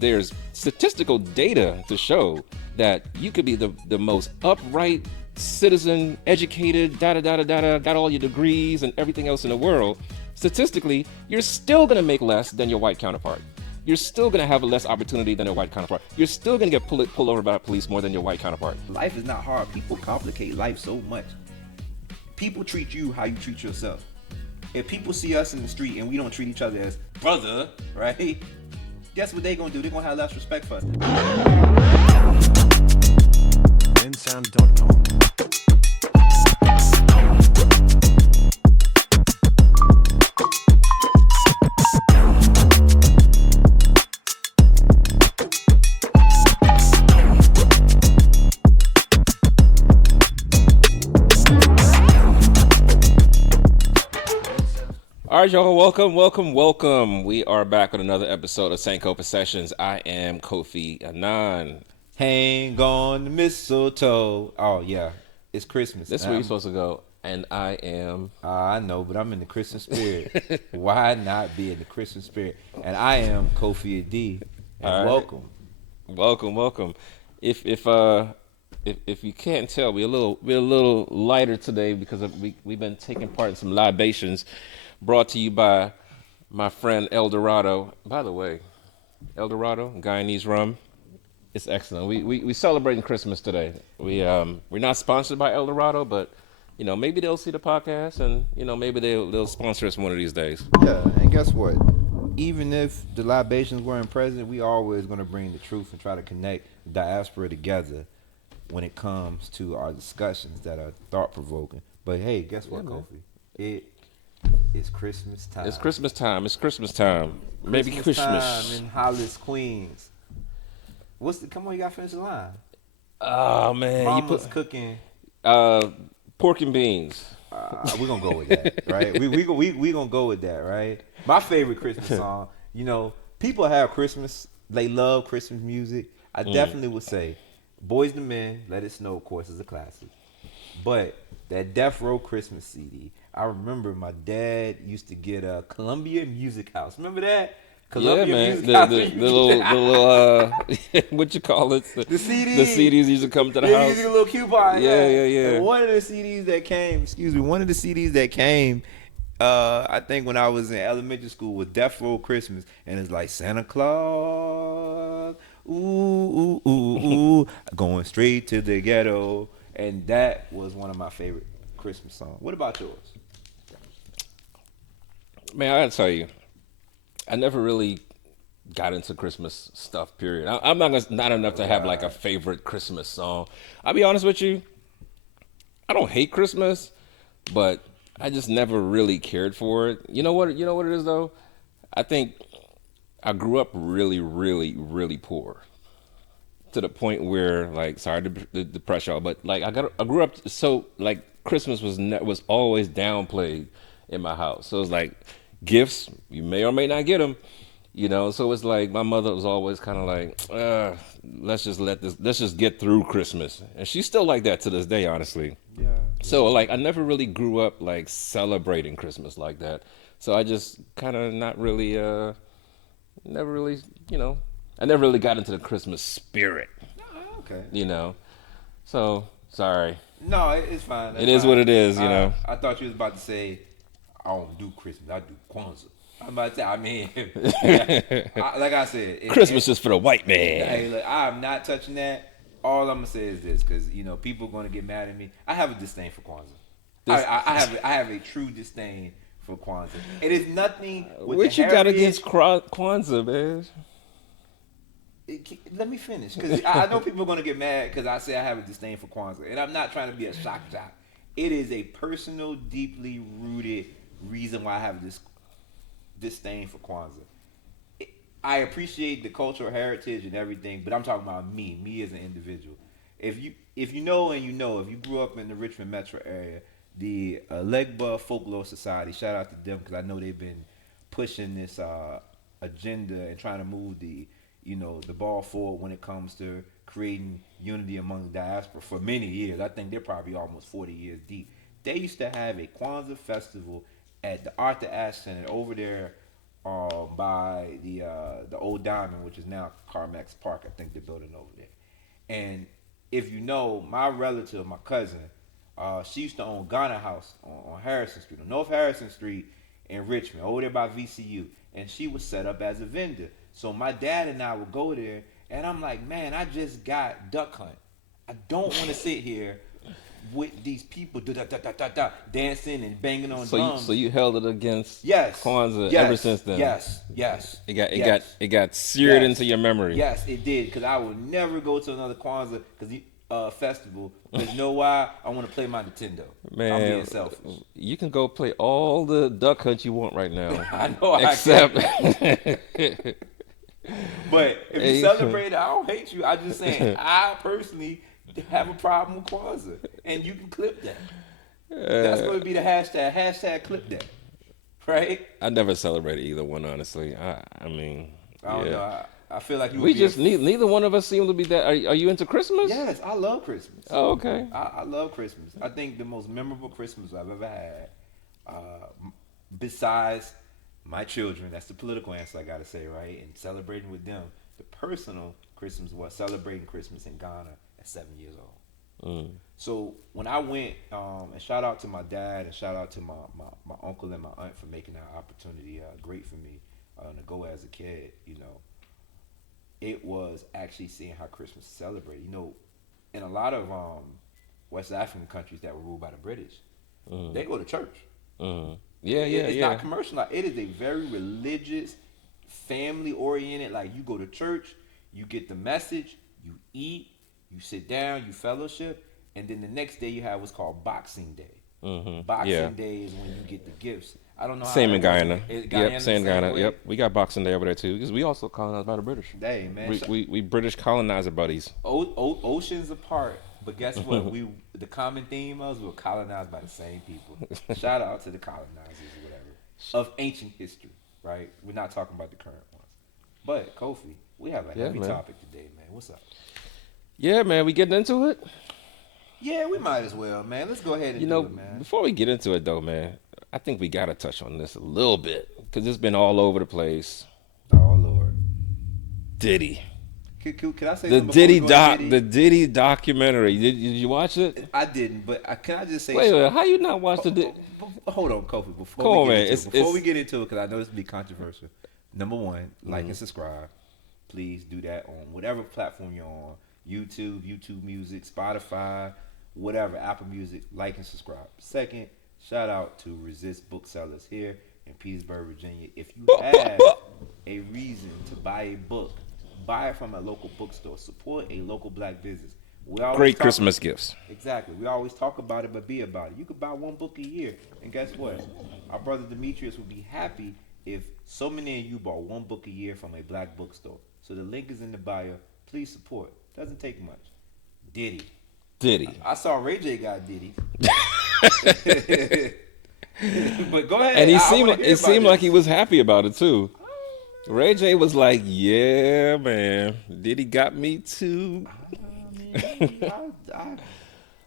There's statistical data to show that you could be the most upright citizen, educated, got all your degrees and everything else in the world. Statistically, you're still gonna make less than your white counterpart. You're still gonna have less opportunity than your white counterpart. You're still gonna get pulled over by police more than your white counterpart. Life is not hard. People complicate life so much. People treat you how you treat yourself. If people see us in the street and we don't treat each other as brother, right? Guess what they gonna do? They're gonna have less respect for us. Bensound.com. All right, y'all, welcome. We are back with another episode of Sankofa Sessions. I am Kofi Annan. Hang on the mistletoe. Oh, yeah. It's Christmas. This is where you're supposed to go, and I am... I know, but I'm in the Christmas spirit. Why not be in the Christmas spirit? And I am Kofi D. And right. welcome. If you can't tell, we're a little lighter today because we've been taking part in some libations brought to you by my friend El Dorado. By the way, El Dorado, Guyanese rum, it's excellent. We celebrating Christmas today. We're not sponsored by El Dorado, but maybe they'll see the podcast and maybe they'll sponsor us one of these days. Yeah, and guess what? Even if the libations weren't present, we always going to bring the truth and try to connect the diaspora together when it comes to our discussions that are thought-provoking. But hey, guess what, Kofi? It's Christmas time. It's Christmas time. Maybe Christmas time in Hollis, Queens. Come on, you gotta finish the line. Oh man, Mama's cooking pork and beans. We're gonna go with that, right? we gonna go with that, right? My favorite Christmas song. People have Christmas. They love Christmas music. I definitely would say, "Boys to Men, Let It Snow," of course, is a classic. But that Death Row Christmas CD. I remember my dad used to get a Columbia Music House. Remember that? Columbia Music House. The little what you call it? The CDs. The CDs used to come to the house. Used to get a little coupon. Yeah. And one of the CDs that came, I think when I was in elementary school, was Death Row Christmas, and it's like Santa Claus, ooh, going straight to the ghetto, and that was one of my favorite Christmas songs. What about yours? Man, I gotta tell you, I never really got into Christmas stuff, period. I'm not enough to have like a favorite Christmas song. I'll be honest with you, I don't hate Christmas, but I just never really cared for it. You know what it is though? I think I grew up really, really, really poor. To the point where, like, sorry to depress y'all, but like I grew up so like Christmas was always downplayed in my house. So it was like gifts, you may or may not get them, So it's like my mother was always kind of like, let's just get through Christmas, and she's still like that to this day, honestly. Yeah. So like I never really grew up like celebrating Christmas like that. So I just kind of I never really got into the Christmas spirit. Okay. So sorry. No, it's fine. It is what it is, I thought you was about to say, I don't do Christmas, I do Kwanzaa. I'm about to say, like I said, Christmas is for the white man. Hey, look, I'm not touching that. All I'm gonna say is this, because people are gonna get mad at me. I have a disdain for Kwanzaa. I have a true disdain for Kwanzaa. It is nothing. What you got against Kwanzaa, man? Let me finish, because I know people are going to get mad because I say I have a disdain for Kwanzaa, and I'm not trying to be a shock jock. It is a personal, deeply rooted reason why I have this disdain for Kwanzaa. I appreciate the cultural heritage and everything, but I'm talking about me as an individual. If you know, if you grew up in the Richmond metro area, the Legba Folklore Society, shout out to them because I know they've been pushing this agenda and trying to move the ball forward when it comes to creating unity among the diaspora for many years. I think they're probably almost 40 years deep. They used to have a Kwanzaa festival at the Arthur Ashe Center over there by the old Diamond, which is now Carmax Park. I think they're building over there. And if you know, my relative, my cousin, she used to own Ghana House on Harrison Street, on North Harrison Street in Richmond, over there by VCU. And she was set up as a vendor. So my dad and I would go there, and I'm like, man, I just got duck hunt. I don't want to sit here with these people dancing and banging on drums. So you held it against Yes. Kwanzaa Yes. ever since then. Yes. Yes. It got seared into your memory. Yes, it did. Because I will never go to another Kwanzaa festival. Because you know why? I want to play my Nintendo. Man, I'm being selfish. You can go play all the duck hunt you want right now. I know. Except. But if you celebrate it, I don't hate you. I'm just saying, I personally have a problem with Kwanzaa, and you can clip that. That's going to be the hashtag. Hashtag clip that. Right? I never celebrated either one, honestly. I mean, I don't know. I feel like you. We just neither one of us seem to be that. Are you into Christmas? Yes, I love Christmas. Oh, okay. I love Christmas. I think the most memorable Christmas I've ever had, besides my children, that's the political answer I gotta say, right? And celebrating with them. The personal Christmas was celebrating Christmas in Ghana at 7 years old. So when I went, and shout out to my dad and shout out to my uncle and my aunt for making that opportunity great for me to go as a kid, you know. It was actually seeing how Christmas is celebrated. You know, in a lot of West African countries that were ruled by the British, they go to church. It's not commercialized. It is a very religious, family-oriented. Like, you go to church, you get the message, you eat, you sit down, you fellowship, and then the next day you have what's called Boxing Day. Boxing Day is when you get the gifts. I don't know. Same in Guyana. Yep, same in Guyana. Yep, we got Boxing Day over there too because we also colonized by the British. Hey man, we British colonizer buddies. Oceans apart, but guess what? The common theme was we were colonized by the same people. Shout out to the colonizers or whatever of ancient history, right? We're not talking about the current ones. But Kofi, we have a heavy topic today, man. What's up? Yeah, man, we getting into it. Yeah, we might as well, man. Let's go ahead and do it, man. Before we get into it, though, man, I think we got to touch on this a little bit because it's been all over the place. Oh, Lord. Diddy. Can I say the Diddy documentary? Did you watch it? I didn't, but can I just say? Wait, how you not watch the Diddy? Hold on, Kofi. Before we get into it, because I know this will be controversial. Number one, like and subscribe. Please do that on whatever platform you're on. YouTube Music, Spotify, whatever, Apple Music. Like and subscribe. Second, shout out to Resist Booksellers here in Petersburg, Virginia. If you have a reason to buy a book, buy it from a local bookstore. Support a local black business. Great Christmas gifts. Exactly. We always talk about it, but be about it. You could buy one book a year. And guess what? Our brother Demetrius would be happy if so many of you bought one book a year from a black bookstore. So the link is in the bio. Please support. Doesn't take much. Diddy. I saw Ray J got Diddy. But go ahead. And it seemed like he was happy about it too. Ray J was like, "Yeah, man, Diddy got me too." I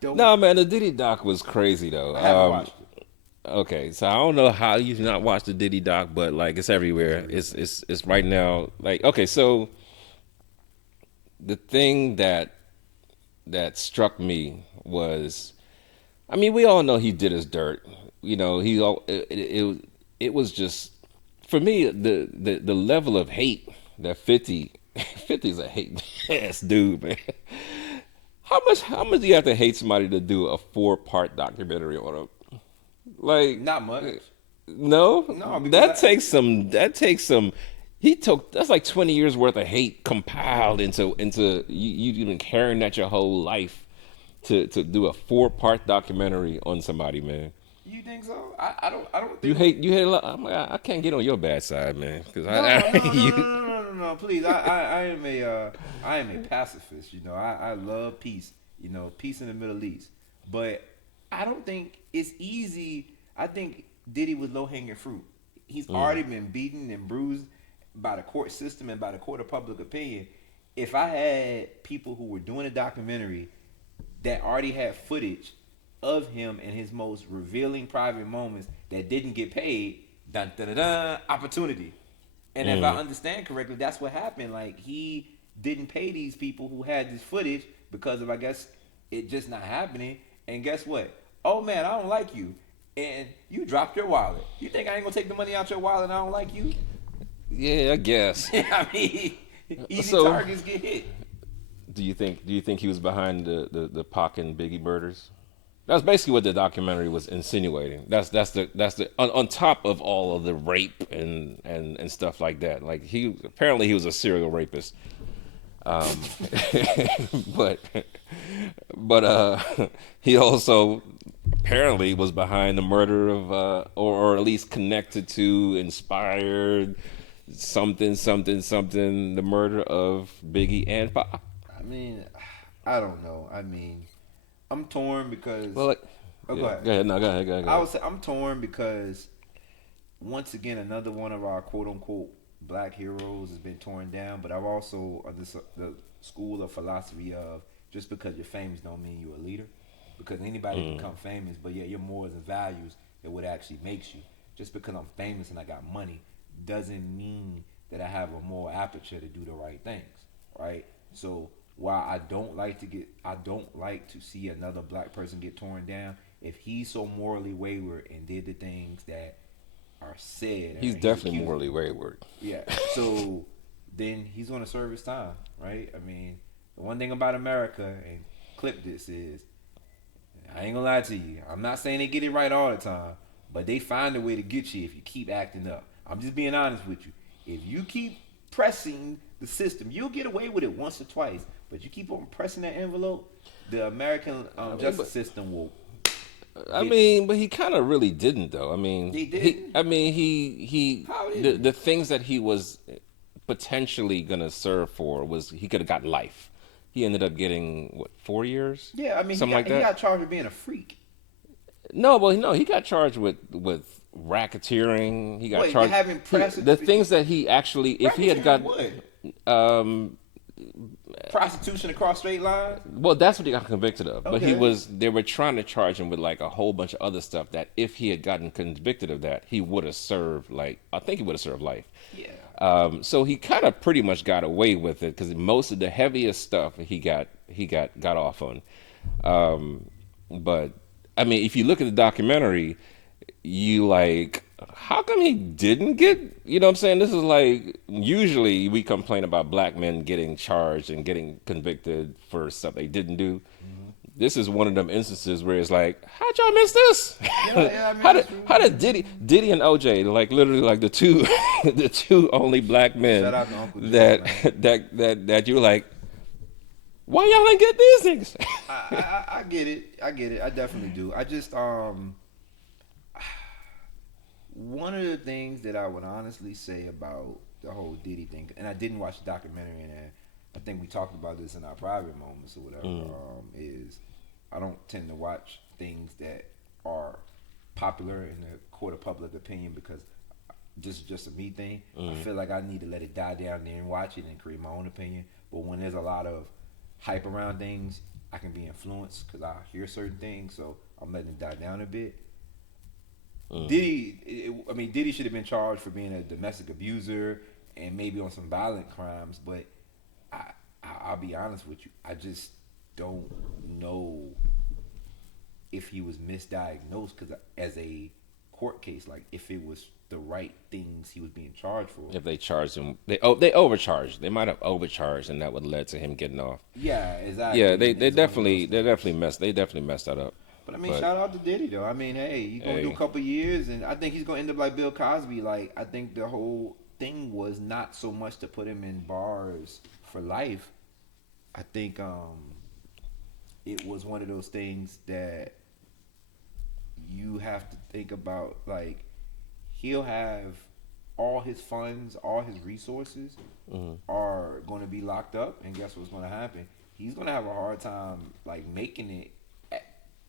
don't. No, man, the Diddy doc was crazy though. I haven't watched it. Okay, so I don't know how you not watch the Diddy doc, but like it's everywhere. It's right now. Like, okay, so the thing that struck me was, I mean, we all know he did his dirt. You know, it was just, for me, the level of hate that 50's a hate ass dude, man. How much do you have to hate somebody to do a 4-part documentary on him? Like, not much. No, that takes some. That's like 20 years worth of hate compiled into you been carrying that your whole life to do a 4-part documentary on somebody, man. You think so? I don't think you hate a lot. I can't get on your bad side, man. Because no, please. I am a pacifist. You know, I love peace. You know, peace in the Middle East. But I don't think it's easy. I think Diddy was low hanging fruit. He's already been beaten and bruised by the court system and by the court of public opinion. If I had people who were doing a documentary that already had footage of him in his most revealing private moments that didn't get paid, opportunity. And if I Mm. understand correctly, that's what happened. Like he didn't pay these people who had this footage because of, I guess, it just not happening. And guess what? Oh man, I don't like you, and you dropped your wallet. You think I ain't gonna take the money out your wallet and I don't like you? Yeah, I guess. I mean, easy So, targets get hit. do you think he was behind the Pac and Biggie murders? That's basically what the documentary was insinuating. That's the on top of all of the rape and stuff like that. Like he was a serial rapist. Um, but but he also apparently was behind the murder of or at least connected to, inspired something the murder of Biggie and Pac. I mean, I don't know. I mean, I'm torn because. Well, like, Oh, go yeah, ahead. go ahead. No, go ahead. Go ahead. Go I ahead. would say I'm torn because once again another one of our quote unquote black heroes has been torn down. But I've also this the school of philosophy of just because you're famous don't mean you're a leader. Because anybody can become famous, but yeah, your morals and values are what actually makes you. Just because I'm famous and I got money doesn't mean that I have a moral aperture to do the right things, right? So while I don't like to see another black person get torn down. If he's so morally wayward and did the things that are said, He's and he's definitely accused, morally wayward. yeah. So then he's gonna serve his time, right? I mean, the one thing about America, and clip this is, I ain't gonna lie to you. I'm not saying they get it right all the time, but they find a way to get you if you keep acting up. I'm just being honest with you. If you keep pressing the system, you'll get away with it once or twice. But you keep on pressing that envelope, the American justice system will I get you. mean, but he kind of really didn't, though. I mean, He didn't. he How did the he? the things that he was potentially gonna serve for was he could have got life. He ended up getting what 4 years, Yeah, I mean, something like he that. got charged with being a freak. No, well, no, he got charged with racketeering. He got What, charged. having press The things that he actually, if he had racketeering? got, What? um, Prostitution across straight lines? well, that's what he got convicted of. But Okay. they were trying to charge him with like a whole bunch of other stuff that if he had gotten convicted of that, he would have served like, I think he would have served life. Yeah. So he kind of pretty much got away with it because most of the heaviest stuff got off on. But I mean, if you look at the documentary, you like, how come he didn't get? You know what I'm saying? This is like usually we complain about black men getting charged and getting convicted for stuff they didn't do. This is one of them instances where it's like, how'd y'all miss this? Yeah, I mean, how that's did true. how did Diddy and OJ like literally like the two the two only black men Shout out to Uncle Joe, that man. that you were like, why y'all ain't get these things? I get it. I get it. I definitely do. I just one of the things that I would honestly say about the whole Diddy thing, and I didn't watch the documentary, and I think we talked about this in our private moments or whatever. Is I don't tend to watch things that are popular in the court of public opinion because just a me thing. I feel like I need to let it die down there and watch it and create my own opinion. But when there's a lot of hype around things, I can be influenced because I hear certain things, so I'm letting it die down a bit. Diddy should have been charged for being a domestic abuser and maybe on some violent crimes, but I'll be honest with you, I just don't know if he was misdiagnosed because as a court case, like if it was the right things he was being charged for. If they charged him, they overcharged. They might have overcharged, and that would have led to him getting off. Yeah, exactly. Yeah, And they it's one of those definitely things. messed that up. But I mean, shout out to Diddy though. I mean, hey, he's gonna do a couple years, and I think he's gonna end up like Bill Cosby. Like, I think the whole thing was not so much to put him in bars for life. I think it was one of those things that you have to think about. Like, he'll have all his funds, all his resources are going to be locked up, and guess what's going to happen? He's going to have a hard time like making it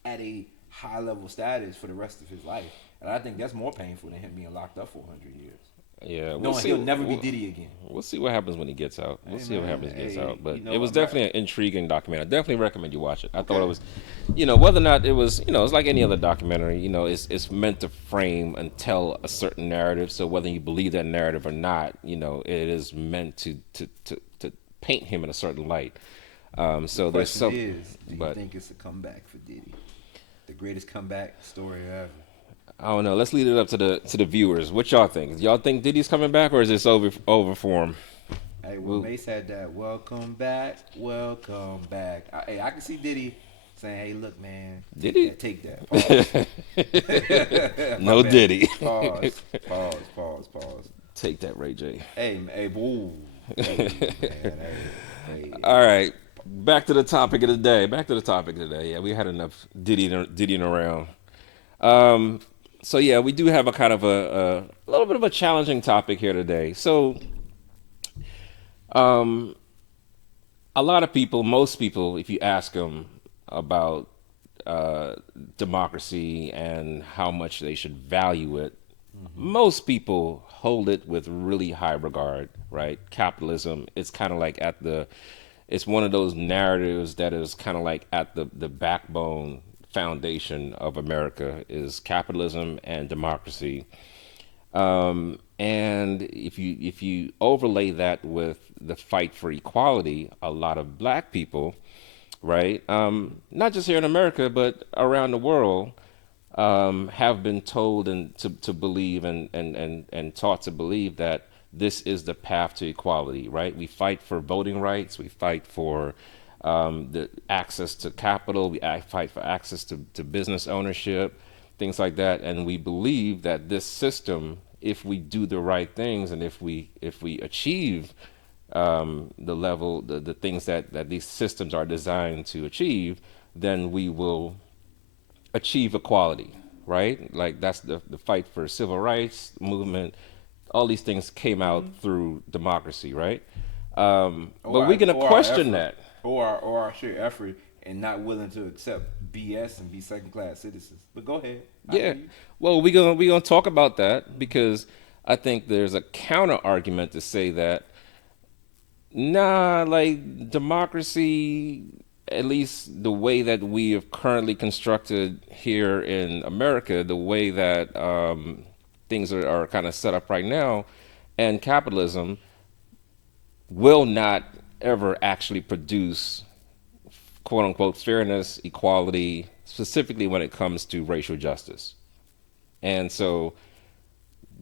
at a high level status for the rest of his life, and I think that's more painful than him being locked up for 100 years. Yeah, we'll knowing see. he'll never be Diddy again. We'll see what happens when he gets out. We'll Hey see what man, happens when he gets hey, out. But you know, it was I'm not, definitely an intriguing documentary. I definitely recommend you watch it. I thought okay. it was, whether or not it was, it's like any other documentary. It's meant to frame and tell a certain narrative. So whether you believe that narrative or not, it is meant to paint him in a certain light. The So there's question some, is, do you but think it's a comeback for Diddy? The greatest comeback story ever. I don't know. Let's leave it up to the viewers. What y'all think? Y'all think Diddy's coming back, or is this over for him? Hey, well, Well, Mace had that. Welcome back, welcome back. I can see Diddy saying, "Hey, look, man, Did he? take that. Pause. My No bad. Diddy. Pause. Take that, Ray J. Hey, boo. Hey, man, hey. All right, back to the topic of the day. Yeah, we had enough Diddying around. Um, so yeah, we do have a kind of a little bit of a challenging topic here today. So, um, a lot of people, most people, if you ask them about uh, democracy and how much they should value it, most people hold it with really high regard, right? Capitalism, it's kind of like it's one of those narratives that is kind of like at the backbone foundation of America is capitalism and democracy. And if you overlay that with the fight for equality, a lot of black people, right, not just here in America but around the world, have been told and to believe and taught to believe that this is the path to equality, right? We fight for voting rights, we fight for the access to capital, fight for access to business ownership, things like that, and we believe that this system, if we do the right things and if we achieve the things that these systems are designed to achieve, then we will achieve equality, right? Like that's the fight for civil rights movement. All these things came out through democracy, right? But we're gonna Or our question effort, that. or our sheer effort, and not willing to accept BS and be second class citizens. But go ahead. I hear Yeah. you. Well, we're gonna talk about that because I think there's a counter argument to say that nah, like democracy, at least the way that we have currently constructed here in America, the way that things are kind of set up right now, and capitalism will not ever actually produce quote unquote fairness, equality, specifically when it comes to racial justice. And so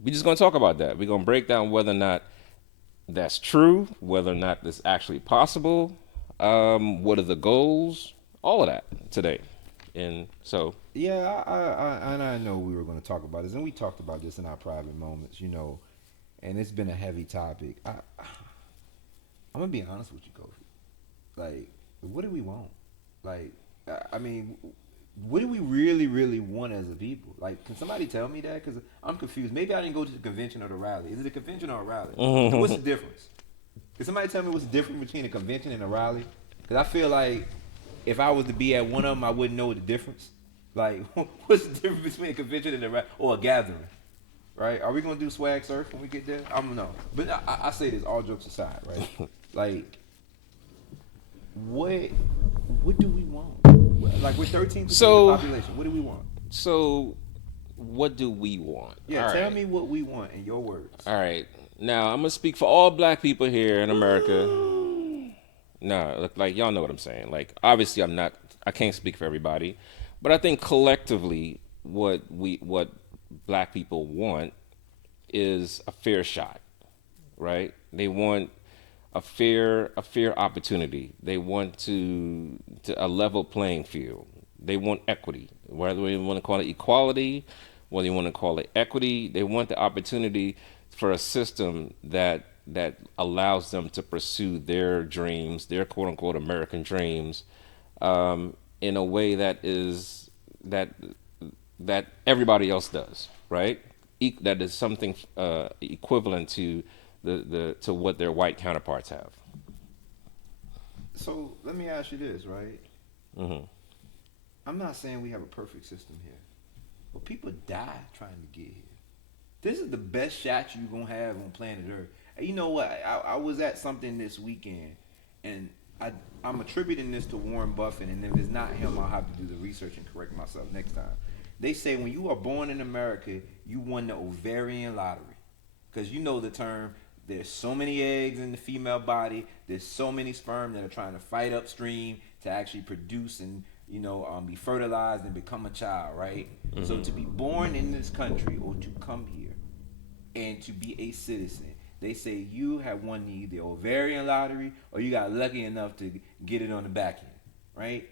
we're just going to talk about that. We're going to break down whether or not that's true, whether or not this actually possible, what are the goals, all of that today. And so, Yeah, I know we were going to talk about this, and we talked about this in our private moments, and it's been a heavy topic. I'm gonna be honest with you, Kofi. Like, what do we want? Like, I mean, what do we really, really want as a people? Like, can somebody tell me that? Because I'm confused. Maybe I didn't go to the convention or the rally. Is it a convention or a rally? And what's the difference? Can somebody tell me what's the difference between a convention and a rally? Because I feel like if I was to be at one of them, I wouldn't know the difference. Like, what's the difference between a convention and a rally or a gathering? Right? Are we gonna do swag surf when we get there? I don't know. But I say this, all jokes aside, right? Like, what do we want? Like, we're 13% of the population. What do we want? so what do we want? Yeah, All tell right. me what we want in your words. All right. Now, I'm going to speak for all black people here in America. No, like y'all know what I'm saying. Like obviously I can't speak for everybody, but I think collectively what black people want is a fair shot, right? They want a fair opportunity. They want to a level playing field. They want equity. Whether you want to call it equality, whether you want to call it equity, they want the opportunity for a system that allows them to pursue their dreams, their quote unquote American dreams, in a way that that everybody else does, right? That is something equivalent to to what their white counterparts have. So let me ask you this, right? Hmm. I'm not saying we have a perfect system here, but people die trying to get here. This is the best shot you gonna have on planet Earth. And you know what? I was at something this weekend, and I'm attributing this to Warren Buffett, and if it's not him, I'll have to do the research and correct myself next time. They say when you are born in America, you won the ovarian lottery, because you know the term. There's so many eggs in the female body. There's so many sperm that are trying to fight upstream to actually produce and be fertilized and become a child, right? Mm-hmm. So to be born in this country or to come here and to be a citizen, they say you have won the ovarian lottery or you got lucky enough to get it on the back end, right?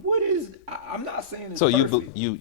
What is? I'm not saying it's so perfect. You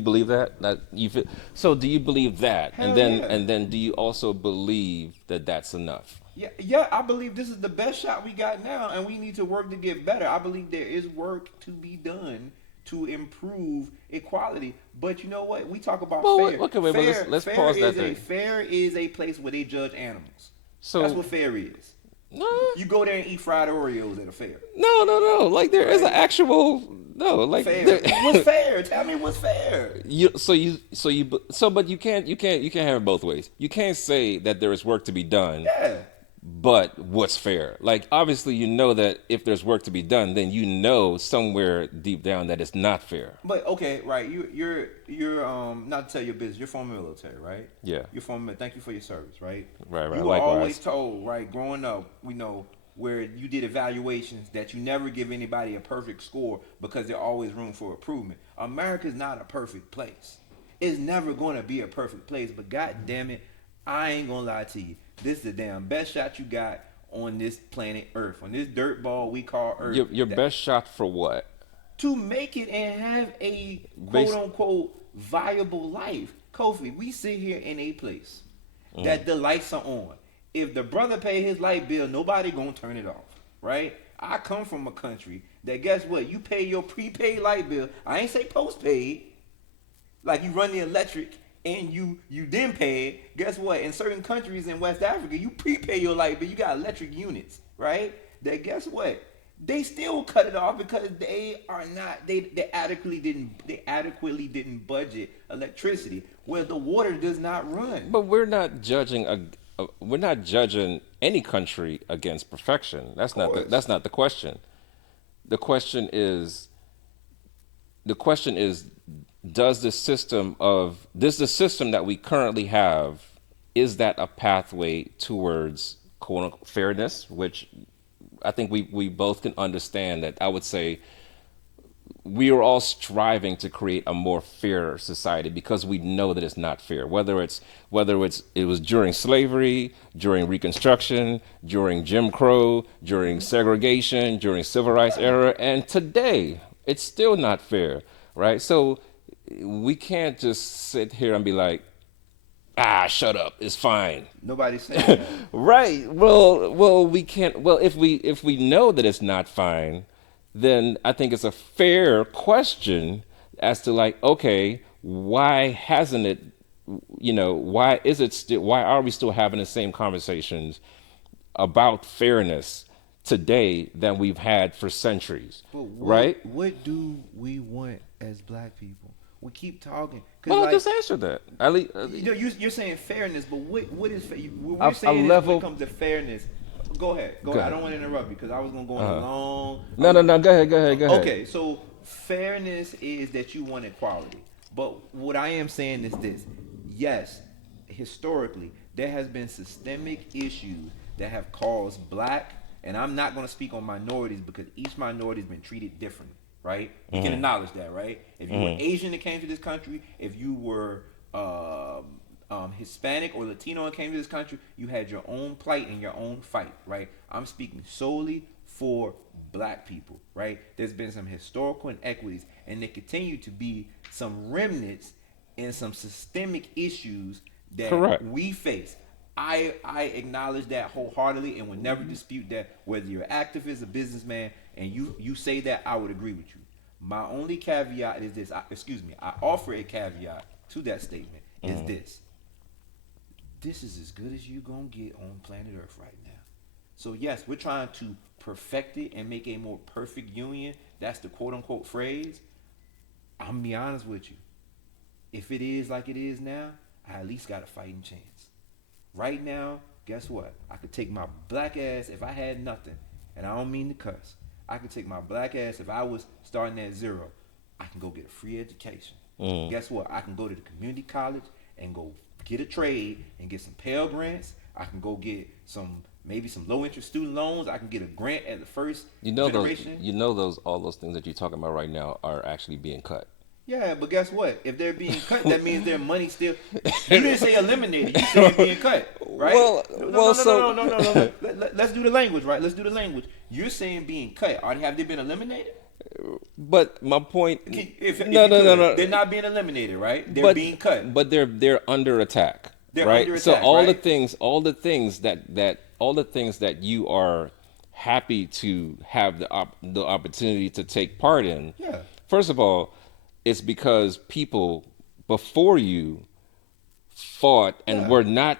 believe that you feel, so do you believe that? Hell and then yeah. and then do you also believe that that's enough? Yeah, I believe this is the best shot we got now, and we need to work to get better. I believe there is work to be done to improve equality. But you know what? We talk about fair. Okay, wait, fair, let's fair pause is that there. fair is a place where they judge animals. So that's what fair is. no, You go there and eat fried Oreos at a fair. no. Like there is an actual fair. What's fair? Tell me what's fair. But you can't have it both ways. You can't say that there is work to be done. Yeah. But what's fair? Like obviously you know that if there's work to be done, then you know somewhere deep down that it's not fair. But okay, right? You're not to tell your business. You're former military, right? Yeah. You're former. Thank you for your service, right? Right. You were Likewise. always told, right, growing up, we know where you did evaluations that you never give anybody a perfect score because there's always room for improvement. America's not a perfect place. It's never going to be a perfect place. But God damn it, I ain't gonna lie to you. This is the damn best shot you got on this planet Earth, on this dirt ball we call Earth. Your best shot for what? To make it and have a quote-unquote viable life. Kofi, we sit here in a place that the lights are on. If the brother pay his light bill, nobody gonna turn it off, right? I come from a country that, guess what? You pay your prepaid light bill. I ain't say postpaid. Like you run the electric and you then pay it. Guess what? In certain countries in West Africa, you prepay your light bill. You got electric units, right? That guess what? They still cut it off because they adequately didn't budget electricity where the water does not run. But we're not judging any country against perfection. That's not the question. The question is does the system that we currently have, is that a pathway towards quote unquote fairness, which I think we both can understand that. I would say we are all striving to create a more fair society because we know that it's not fair. Whether it was during slavery, during Reconstruction, during Jim Crow, during segregation, during Civil Rights era, and today it's still not fair, right? So we can't just sit here and be like, shut up, it's fine. Nobody's saying that. Right. Well, we can't. Well, if we know that it's not fine, then I think it's a fair question as to like, okay, why hasn't it? Why is it still? Why are we still having the same conversations about fairness today than we've had for centuries? Right? What do we want as black people? We keep talking. Well, just answer that. You're saying fairness, but what is fair? We're saying when it comes to fairness. Go ahead. I don't want to interrupt you because I was going to go on a long. No. Go ahead. Okay, so fairness is that you want equality. But what I am saying is this. Yes, historically, there has been systemic issues that have caused black, and I'm not going to speak on minorities because each minority has been treated differently. Right? You can acknowledge that, right? If you were Asian that came to this country, if you were Hispanic or Latino and came to this country, you had your own plight and your own fight, right? I'm speaking solely for black people, right? There's been some historical inequities, and there continue to be some remnants and some systemic issues that we face. I acknowledge that wholeheartedly and would never dispute that. Whether you're an activist, a businessman, and you say that, I would agree with you. My only caveat is this. I offer a caveat to that statement. Is this. This is as good as you're going to get on planet Earth right now. So yes, we're trying to perfect it and make a more perfect union. That's the quote-unquote phrase. I'm going to be honest with you. If it is like it is now, I at least got a fighting chance. Right now, guess what? I could take my black ass if I had nothing, and I don't mean to cuss. I could take my black ass if I was starting at zero. I can go get a free education. Guess what? I can go to the community college and go get a trade and get some Pell Grants. I can go get maybe some low interest student loans. I can get a grant at the first generation. All those things that you're talking about right now are actually being cut. Yeah, but guess what? If they're being cut, that means their money still. You didn't say eliminated. You said being cut, right? No. Let's do the language, right? Let's do the language. You're saying being cut. Have they been eliminated? But my point. No. They're not being eliminated, right? They're being cut. But they're under attack. They're right? under attack. So all right? the things that you are happy to have the opportunity to take part in. Yeah. First of all, it's because people before you fought and were not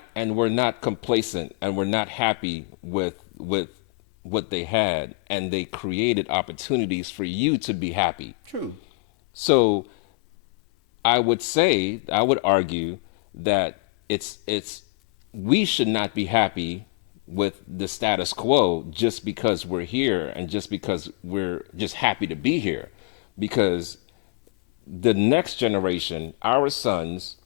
complacent and were not happy with what they had, and they created opportunities for you to be happy. True. So I would argue that we should not be happy with the status quo just because we're here and just because we're just happy to be here, because the next generation, our sons,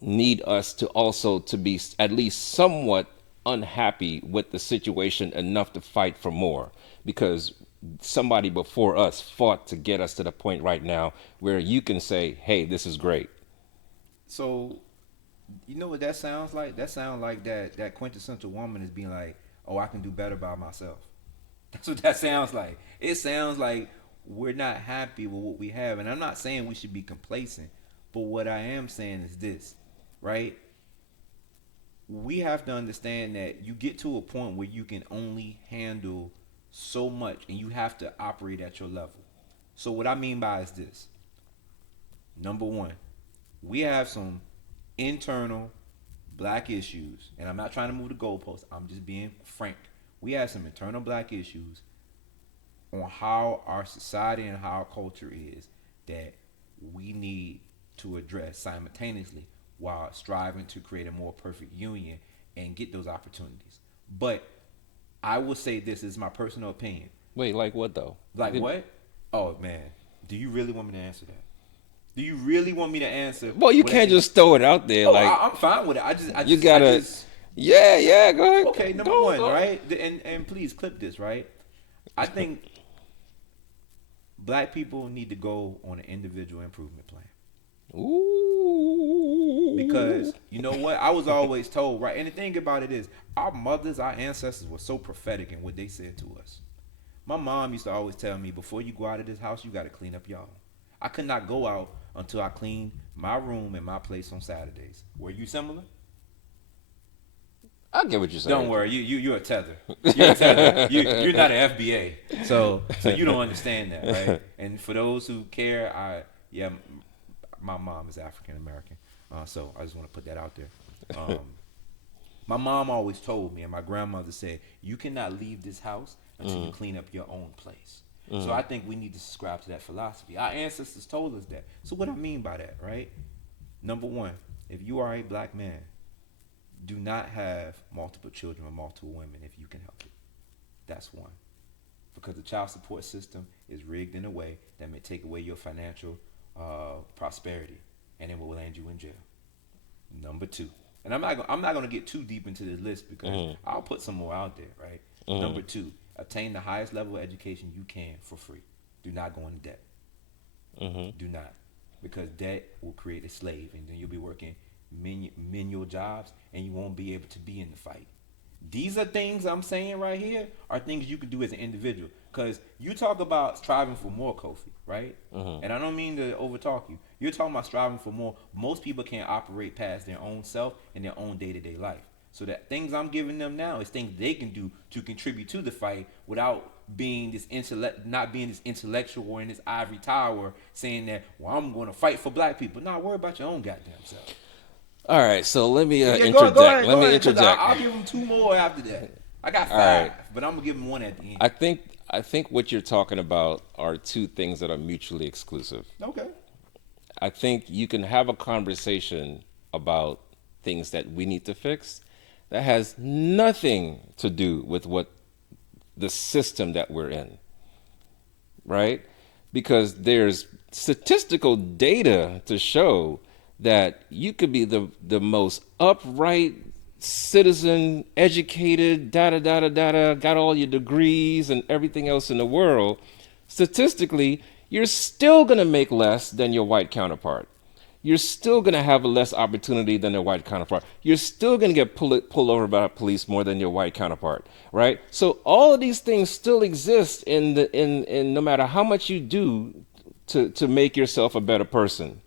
need us to also to be at least somewhat unhappy with the situation enough to fight for more, because somebody before us fought to get us to the point right now where you can say, hey, this is great. So you know what that sounds like? That sounds like that quintessential woman is being like, oh, I can do better by myself. That's what that sounds like. It sounds like we're not happy with what we have. And I'm not saying we should be complacent, but what I am saying is this, right? We have to understand that you get to a point where you can only handle so much and you have to operate at your level. So what I mean by is this. Number one, we have some internal black issues, and I'm not trying to move the goalposts. I'm just being frank. We have some internal black issues on how our society and how our culture is that we need to address simultaneously while striving to create a more perfect union and get those opportunities. But I will say this is my personal opinion. Wait, like what though? Like what? Oh man, do you really want me to answer that? Do you really want me to answer? Well, you can't just throw it out there. I'm fine with it. Yeah, go ahead. Okay, number one, right? And please clip this, right? I think black people need to go on an individual improvement plan. Ooh. Because you know what? I was always told, right? And the thing about it is, our mothers, our ancestors were so prophetic in what they said to us. My mom used to always tell me, before you go out of this house, you got to clean up your own. I could not go out until I cleaned my room and my place on Saturdays. Were you similar? I get what you're saying. Don't worry, you're a tether. You're a tether. You're not an FBA, so you don't understand that, right? And for those who care, my mom is African American, so I just want to put that out there. My mom always told me, and my grandmother said, you cannot leave this house until you clean up your own place. So I think we need to subscribe to that philosophy. Our ancestors told us that. So what I mean by that, right? Number one, if you are a black man, do not have multiple children or multiple women if you can help it. That's one. Because the child support system is rigged in a way that may take away your financial prosperity, and it will land you in jail. Number two, and I'm not going to get too deep into the list because I'll put some more out there, right? Number two, obtain the highest level of education you can for free. Do not go into debt. Do not. Because debt will create a slave, and then you'll be working menial jobs, and you won't be able to be in the fight. These are things I'm saying right here are things you can do as an individual. Because you talk about striving for more, Kofi, right? And I don't mean to overtalk you. You're talking about striving for more. Most people can't operate past their own self and their own day-to-day life. So that things I'm giving them now is things they can do to contribute to the fight without being this not being this intellectual or in this ivory tower saying that, well, I'm going to fight for black people. Nah, worry about your own goddamn self. All right, so let me interject. Go ahead, let me interject. I'll give them two more after that. I got five, but I'm gonna give them one at the end. I think what you're talking about are two things that are mutually exclusive. Okay. I think you can have a conversation about things that we need to fix, that has nothing to do with what the system that we're in, right? Because there's statistical data to show that you could be the most upright citizen, educated, da da da da da da, got all your degrees and everything else in the world. Statistically, you're still going to make less than your white counterpart. You're still going to have a less opportunity than your white counterpart. You're still going to get pulled over by police more than your white counterpart, right? So all of these things still exist in no matter how much you do to make yourself a better person,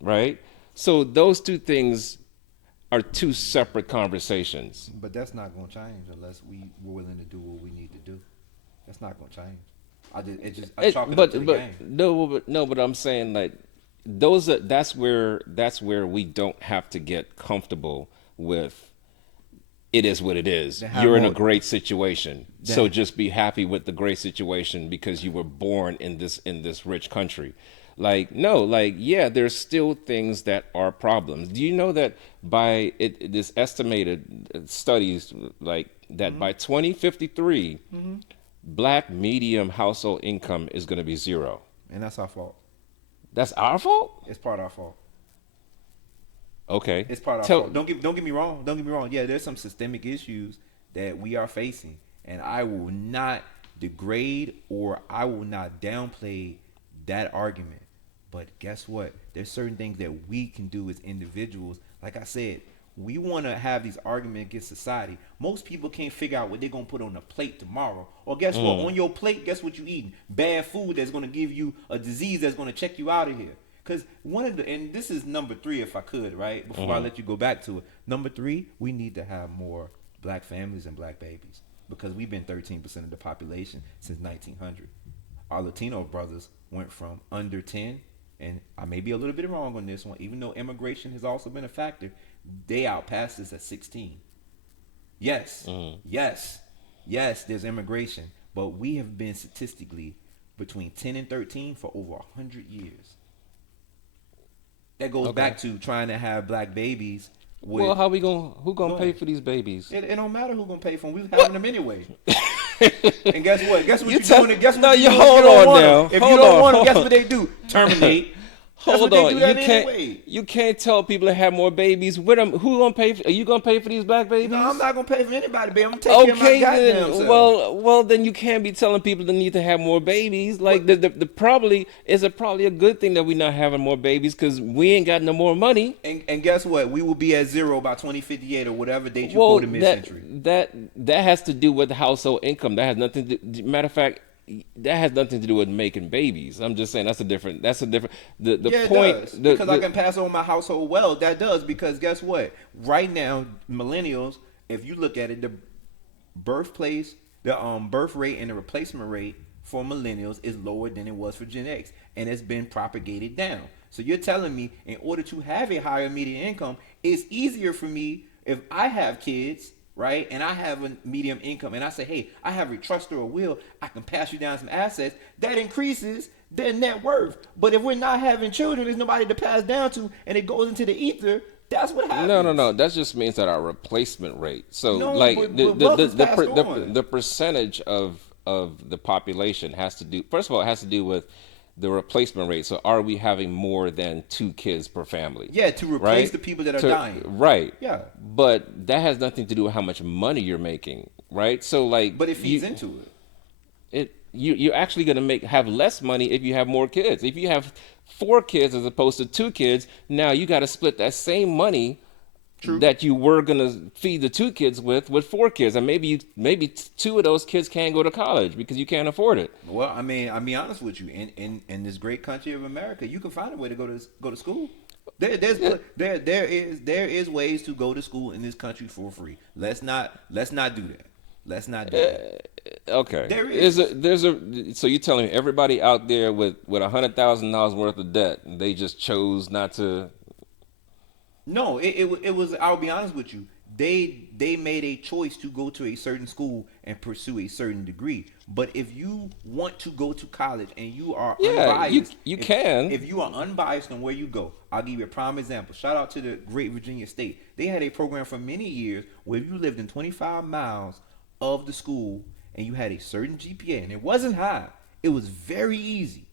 right? So those two things are two separate conversations. But that's not going to change unless we're willing to do what we need to do. That's not going to change. I chalk it up to the game. No, but I'm saying like that's where we don't have to get comfortable with. It is what it is. You're in a great situation, so just be happy with the great situation because you were born in this rich country. Like no, like yeah, there's still things that are problems. Do you know that by this estimated studies like that by 2053, black medium household income is going to be 0. And that's our fault. That's our fault? It's part of our fault. Okay. It's part of our fault. Don't get me wrong. Don't get me wrong. Yeah, there's some systemic issues that we are facing, and I will not degrade or I will not downplay that argument. But guess what? There's certain things that we can do as individuals. Like I said, we want to have these arguments against society. Most people can't figure out what they're going to put on the plate tomorrow. Or guess what? On your plate, guess what you're eating? Bad food that's going to give you a disease that's going to check you out of here. Because and this is number 3 if I could, right? Before I let you go back to it. Number 3, we need to have more black families and black babies. Because we've been 13% of the population since 1900. Our Latino brothers went from under 10, and I may be a little bit wrong on this one, even though immigration has also been a factor, they outpassed us at 16. Yes, there's immigration, but we have been statistically between 10 and 13 for over 100 years. That goes back to trying to have black babies. Who gonna pay for these babies? It don't matter who gonna pay for them. We having them anyway. And guess what? Guess what you're doing? Guess what you hold on now. If you don't want them, guess what they do? Terminate. Hold on, you can't tell people to have more babies. Who gonna pay? Are you gonna pay for these black babies? No, I'm not gonna pay for anybody, baby. I'm gonna take care of my goddamn self. Well, then you can't be telling people to need to have more babies. Like the probably a good thing that we're not having more babies because we ain't got no more money. And guess what? We will be at 0 by 2058 or whatever date you quote in mid-century. That has to do with household income. That has nothing to. Matter of fact. That has nothing to do with making babies. I'm just saying that's a different. The point. It does. Because I can pass on my household wealth. That does because guess what? Right now, millennials, if you look at it, the birth rate and the replacement rate for millennials is lower than it was for Gen X, and it's been propagated down. So you're telling me in order to have a higher median income, it's easier for me if I have kids. Right, and I have a medium income, and I say, hey, I have a trust or a will, I can pass you down some assets. That increases their net worth. But if we're not having children, there's nobody to pass down to, and it goes into the ether. That's what happens. No. That just means that our replacement rate. So, the percentage of the population has to do. First of all, it has to do with the replacement rate. So are we having more than 2 kids per family? Yeah, to replace the people that are dying. Right. Yeah. But that has nothing to do with how much money you're making, right? So like but it feeds into it. You're actually going to have less money if you have more kids. If you have 4 kids as opposed to 2 kids, now you got to split that same money that you were gonna feed the 2 kids with 4 kids, and maybe 2 of those kids can't go to college because you can't afford it. Well, I mean, I'll be honest with you. In this great country of America, you can find a way to go to school. There is ways to go to school in this country for free. Let's not do that. Let's not do that. Okay. There is. So you're telling me everybody out there with $100,000 worth of debt, they just chose not to. No, it was. I'll be honest with you. they made a choice to go to a certain school and pursue a certain degree. But if you want to go to college and you are Yeah, unbiased, you can. if you are unbiased on where you go, I'll give you a prime example. Shout out to the great Virginia State. They had a program for many years where if you lived in 25 miles of the school and you had a certain GPA, and it wasn't high, it was very easy.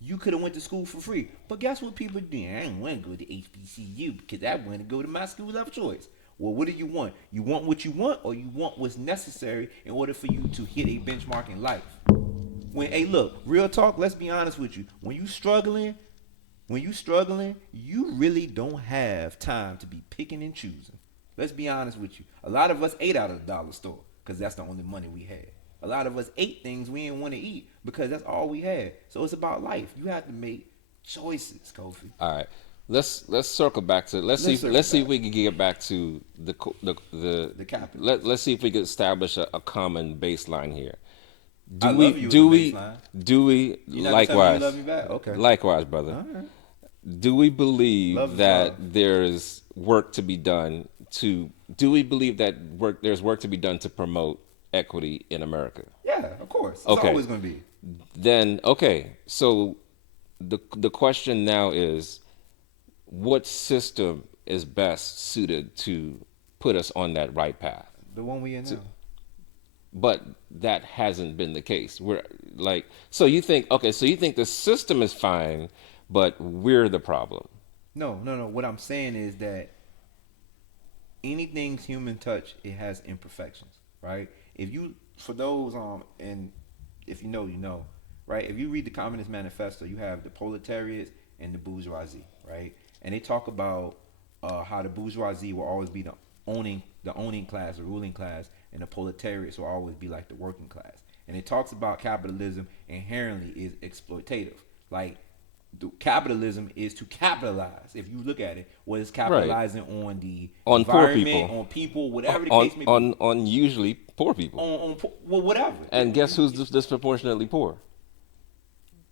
You could have went to school for free. But guess what people do? I don't want to go to HBCU because I want to go to my school of choice. Well, what do you want? You want what you want, or you want what's necessary in order for you to hit a benchmark in life? Hey, look, real talk, let's be honest with you. When you struggling, you really don't have time to be picking and choosing. Let's be honest with you. A lot of us ate out of the dollar store because that's the only money we had. A lot of us ate things we didn't want to eat because that's all we had. So it's about life. You have to make choices, Kofi. All right. Let's circle back to let's see if we can get back to the capital. Let's see if we can establish a common baseline here. Do we likewise? You love me back? Okay. Likewise, brother. All right. Do we believe that there's work to be done there's work to be done to promote equity in America? Yeah, of course. It's always going to be. Then okay. So the question now is, what system is best suited to put us on that right path? The one we in now. But that hasn't been the case. We're like, so you think the system is fine, but we're the problem. No. What I'm saying is that anything's human touch, it has imperfections, right? If you, for those and if you know, right? If you read the Communist Manifesto, you have the proletariat and the bourgeoisie, right? And they talk about how the bourgeoisie will always be the owning class, the ruling class, and the proletariat will always be like the working class. And it talks about capitalism inherently is exploitative. Like, capitalism is to capitalize. If you look at it, what is capitalizing on the environment, on people, whatever the case may be. On usually poor people. Well, whatever. And guess who's disproportionately poor?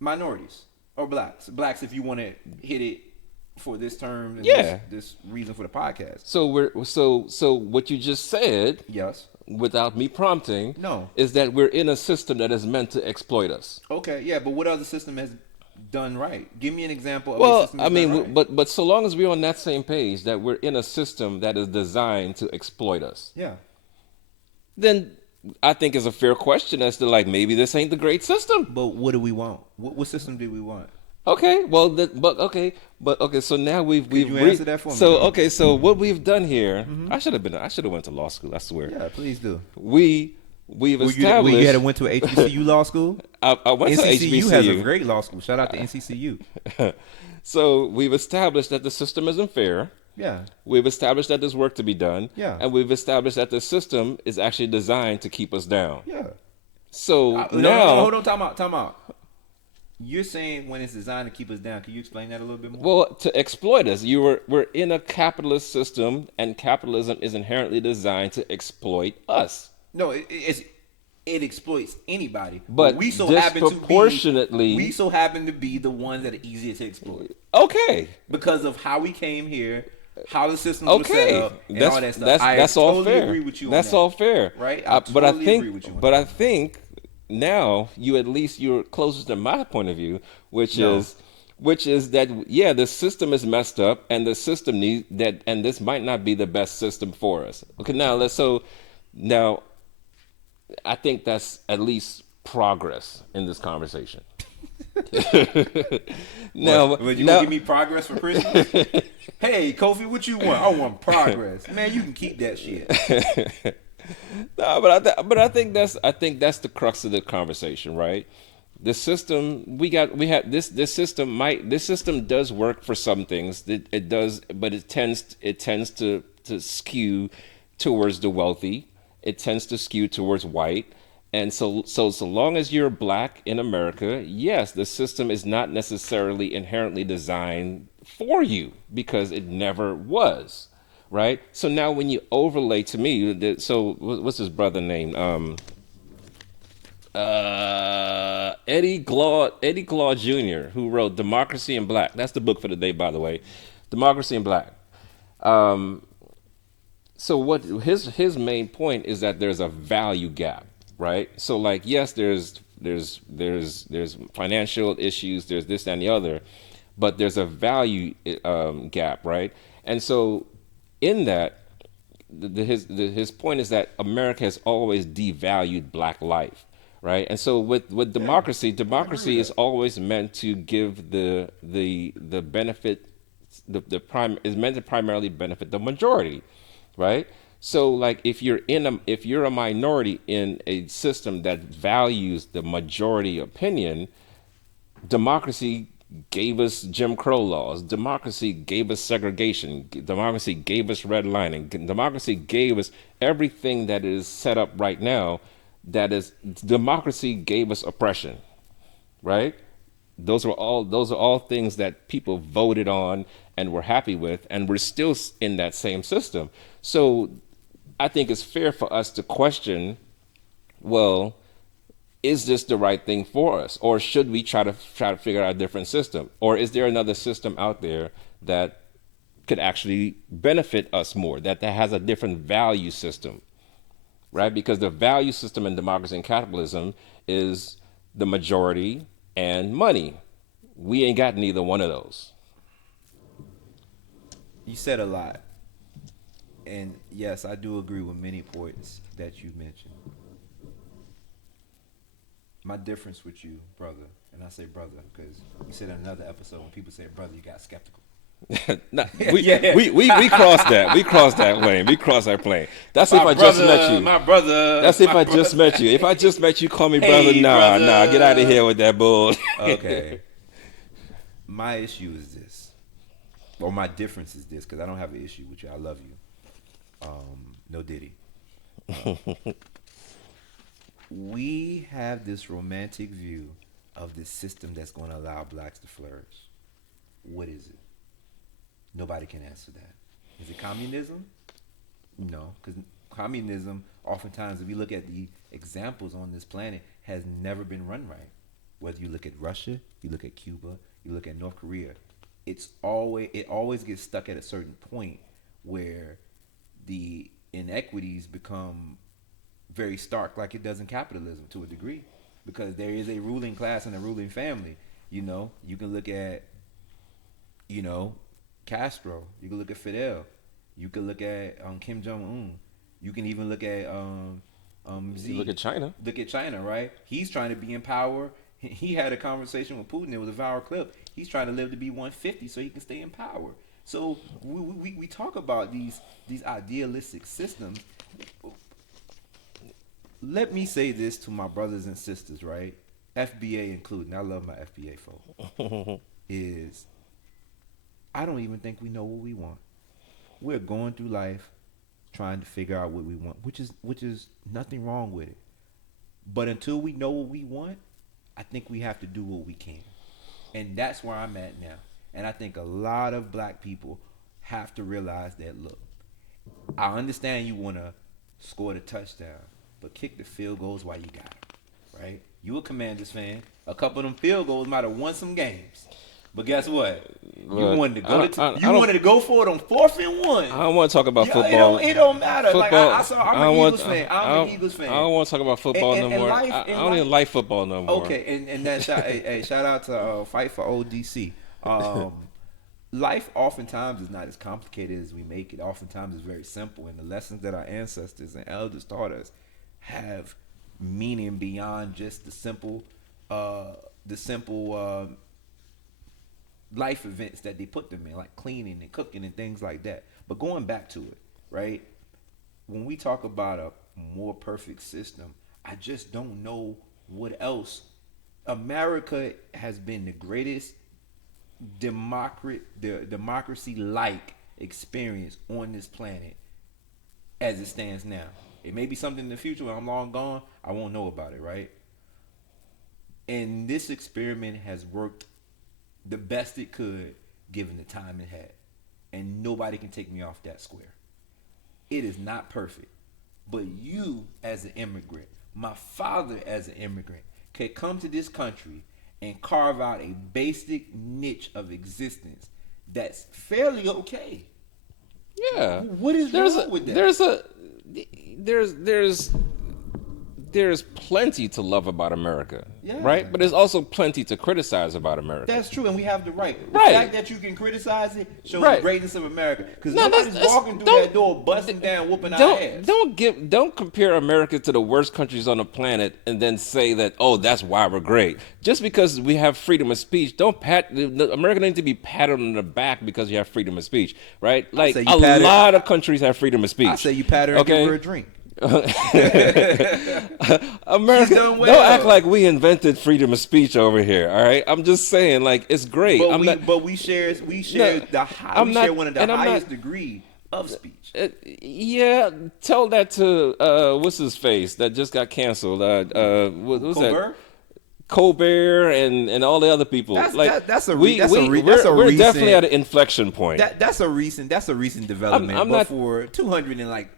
Minorities or blacks. Blacks, if you want to hit it for this term and this reason for the podcast. So what you just said, yes, without me prompting, no, is that we're in a system that is meant to exploit us. Okay, yeah, but what other system has done right? Give me an example of a system that's done right. but so long as we're on that same page that we're in a system that is designed to exploit us. Yeah. Then I think it's a fair question as to, like, maybe this ain't the great system. But what do we want? What system do we want? Okay, well, so now we've answer that for me? So what we've done here, I should have went to law school. I swear. Yeah, please do. We've established. You had went to a HBCU law school. I went to HBCU. NCCU has a great law school. Shout out to NCCU. So we've established that the system isn't fair. Yeah. We've established that there's work to be done. Yeah. And we've established that the system is actually designed to keep us down. Yeah. So now, no, hold on, time out. You're saying when it's designed to keep us down. Can you explain that a little bit more? Well, to exploit us. We're in a capitalist system, and capitalism is inherently designed to exploit us. No, it exploits anybody. But we so happen to be the ones that are easier to exploit. Okay. Because of how we came here, how the systems were set up, and all that stuff. That's all fair. Agree with you. That's all fair, right? I think now you're closest to my point of view, which is that the system is messed up, and the system and this might not be the best system for us. Okay, now I think that's at least progress in this conversation. Now, you gonna give me progress for Christmas? Hey, Kofi, what you want? I want progress. Man, you can keep that shit. No, but I think that's the crux of the conversation, right? The system this system does work for some things. It does, but it tends to skew towards the wealthy. It tends to skew towards white. And so long as you're black in America, yes, the system is not necessarily inherently designed for you because it never was, right? So now when you overlay to me, what's his brother name? Eddie Glaude Jr., who wrote Democracy in Black. That's the book for the day, by the way. Democracy in Black. So what his main point is that there's a value gap, right? So like yes, there's financial issues, there's this and the other, but there's a value gap, right? And so in that, his point is that America has always devalued black life, right? And so with Yeah, democracy, I agree with democracy is that. always meant to give the benefit, the prime is meant to primarily benefit the majority, right? So like if you're a minority in a system that values the majority opinion, democracy gave us Jim Crow laws. Democracy gave us segregation. Democracy gave us redlining. Democracy gave us everything that is set up right now. That is, democracy gave us oppression, right? Those are all things that people voted on and were happy with, and we're still in that same system. So I think it's fair for us to question, well, is this the right thing for us, or should we try to figure out a different system, or is there another system out there that could actually benefit us more, that has a different value system, right? Because the value system in democracy and capitalism is the majority and money. We ain't got neither one of those. You said a lot, and yes, I do agree with many points that you mentioned. My difference with you, brother, and I say brother because you said in another episode when people say brother, you got skeptical. Nah, Yeah, we crossed that. We crossed that plane. We crossed that plane. That's if my I just met brother, you. my brother, That's if my I just brother. met you. If I just met you, call me brother. Hey, Nah, get out of brother. here with that bull. Okay, my issue is this, or my difference is this, because I don't have an issue with you. I love you. No Diddy. We have this romantic view of this system that's going to allow blacks to flourish. What is it? Nobody can answer that. Is it communism? No, because communism, oftentimes, if you look at the examples on this planet, has never been run right. Whether you look at Russia, you look at Cuba, you look at North Korea, it always gets stuck at a certain point where the inequities become very stark, like it does in capitalism to a degree, because there is a ruling class and a ruling family. You can look at you know Castro, you can look at Fidel, you can look at Kim Jong Un, you can even look at You look Z. at China. Look at China, right? He's trying to be in power. He had a conversation with Putin. It was a viral clip. He's trying to live to be 150 so he can stay in power. So we talk about these idealistic systems. Let me say this to my brothers and sisters, right? FBA included. I love my FBA folk. Is I don't even think we know what we want. We're going through life trying to figure out what we want, which is nothing wrong with it. But until we know what we want, I think we have to do what we can. And that's where I'm at now. And I think a lot of black people have to realize that, look, I understand you want to score the touchdown, but kick the field goals while you got them, right? You a Commanders fan. A couple of them field goals might have won some games. But guess what? You Look, wanted to I go don't, I, you I don't, wanted to go for it on 4th and 1. I don't want to talk about Yeah, it don't football. it don't matter. Like Football. I'm I an don't want. Eagles fan. I I'm an don't. Eagles I fan. don't want to talk about And, football and, no and more. life I and don't even life. like football no more. Okay, and that shout out to Fight for ODC. Life oftentimes is not as complicated as we make it. Oftentimes it's very simple, and the lessons that our ancestors and elders taught us have meaning beyond just the simple life events that they put them in, like cleaning and cooking and things like that. But going back to it, right? When we talk about a more perfect system, I just don't know what else. America has been the greatest democracy like experience on this planet as it stands now. It may be something in the future when I'm long gone, I won't know about it, right? And this experiment has worked the best it could given the time it had. And nobody can take me off that square. It is not perfect. But you as an immigrant, my father as an immigrant, can come to this country and carve out a basic niche of existence that's fairly okay. Yeah. What is There's wrong a with that? there's there's plenty to love about America, Yeah. right? But there's also plenty to criticize about America. That's true, and we have the right. The Right. fact that you can criticize it shows Right. the greatness of America. Because No, nobody's that's- walking through don't- that door, busting down, whooping our ass. Don't compare America to the worst countries on the planet and then say that, oh, that's why we're great. Just because we have freedom of speech, don't pat America doesn't need to be patted on the back because you have freedom of speech, right? Like say a you pat her- lot of countries have freedom of speech. I say you pat her and give her a drink. America, done well. don't act like we invented freedom of speech over here. All right, I'm just saying, like it's great. But we share one of the highest degree of speech. Yeah, tell that to what's his face that just got canceled. What was that? Colbert? Colbert and all the other people. That's a we're recent, definitely at an inflection point. That's a recent development. I'm but not for 200 and like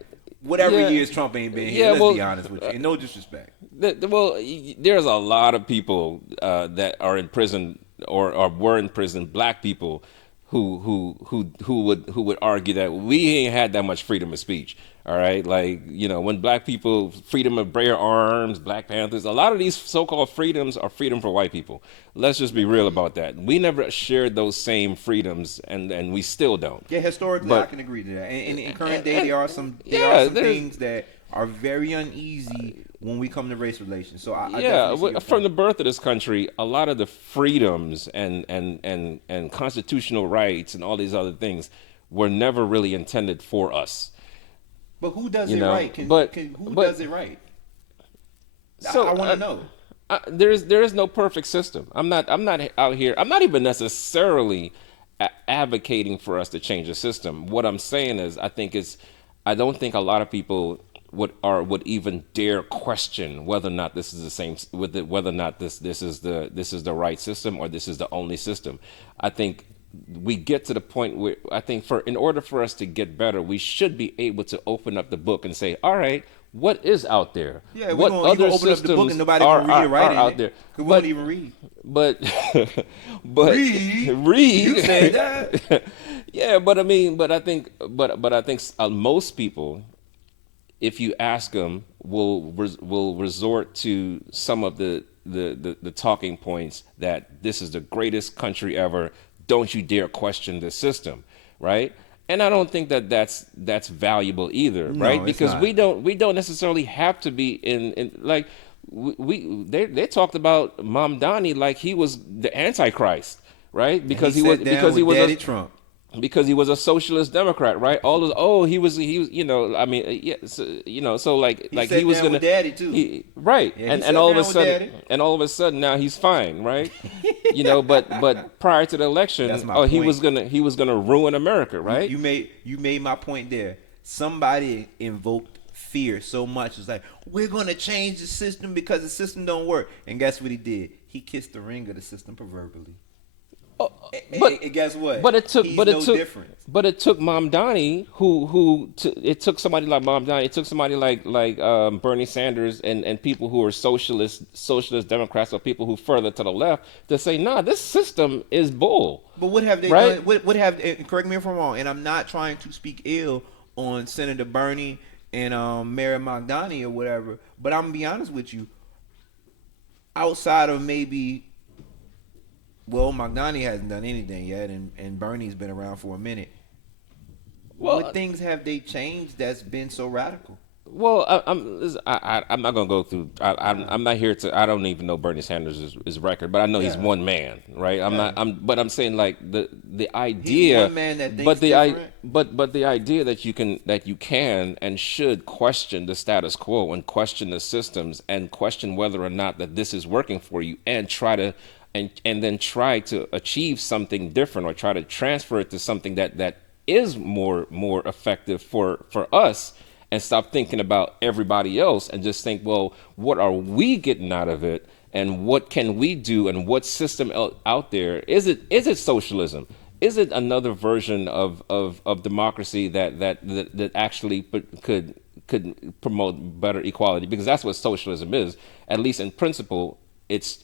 whatever years Trump ain't been here. Let's be honest with you. And no disrespect. There's a lot of people that are in prison or were in prison. Black people who would argue that we ain't had that much freedom of speech. All right, like when black people freedom of bear arms, Black Panthers, a lot of these so-called freedoms are freedom for white people. Let's just be real about that. We never shared those same freedoms, and we still don't. Yeah, historically, I can agree to that. And in current day, there are some things that are very uneasy when we come to race relations. So I definitely see from the birth of this country, a lot of the freedoms and constitutional rights and all these other things were never really intended for us. But who does it right? Who does it right? So I want to know. There is no perfect system. I'm not out here. I'm not even necessarily advocating for us to change the system. What I'm saying is, I don't think a lot of people would even dare question whether or not this is the same, whether or not this is the right system or this is the only system. I think we get to the point where I think in order for us to get better, we should be able to open up the book and say, all right, what is out there? Yeah, what other open up the book and nobody can read it right out there? Because we don't even read. But read. You said that. Yeah, but I think most people, if you ask them, will resort to some of the talking points that this is the greatest country ever. Don't you dare question the system, right? And I don't think that's valuable either, right? Because we don't necessarily have to be in like they talked about Mamdani like he was the Antichrist, right? Because he was Daddy Trump. Because he was a socialist Democrat, right? All those, he was, I mean, yeah, so like he was gonna, with Daddy too, right? Yeah, and all of a sudden now he's fine, right? But prior to the election, he was gonna ruin America, right? You made my point there. Somebody invoked fear so much. It's like, we're gonna change the system because the system don't work. And guess what he did? He kissed the ring of the system proverbially. And guess what? But it took difference. But it took Mamdani, it took somebody like Mamdani, it took somebody like Bernie Sanders and people who are socialist Democrats or people who further to the left to say, nah, this system is bull. But what have they done? What have, correct me if I'm wrong, and I'm not trying to speak ill on Senator Bernie and Mayor Mamdani or whatever, but I'm gonna be honest with you. Outside of maybe, well, Mamdani hasn't done anything yet, and Bernie's been around for a minute. Well, what things have they changed that's been so radical? Well, I'm not gonna go through. I'm not here to. I don't even know Bernie Sanders' record, but I know he's one man, right? But I'm saying like the idea. He's one man that thinks different. But the idea that you can and should question the status quo and question the systems and question whether or not that this is working for you and try to. And then try to achieve something different or try to transfer it to something that is more effective for us, and stop thinking about everybody else and just think, well, what are we getting out of it, and what can we do, and what system out there is it socialism? Is it another version of democracy that actually could promote better equality? Because that's what socialism is, at least in principle. Its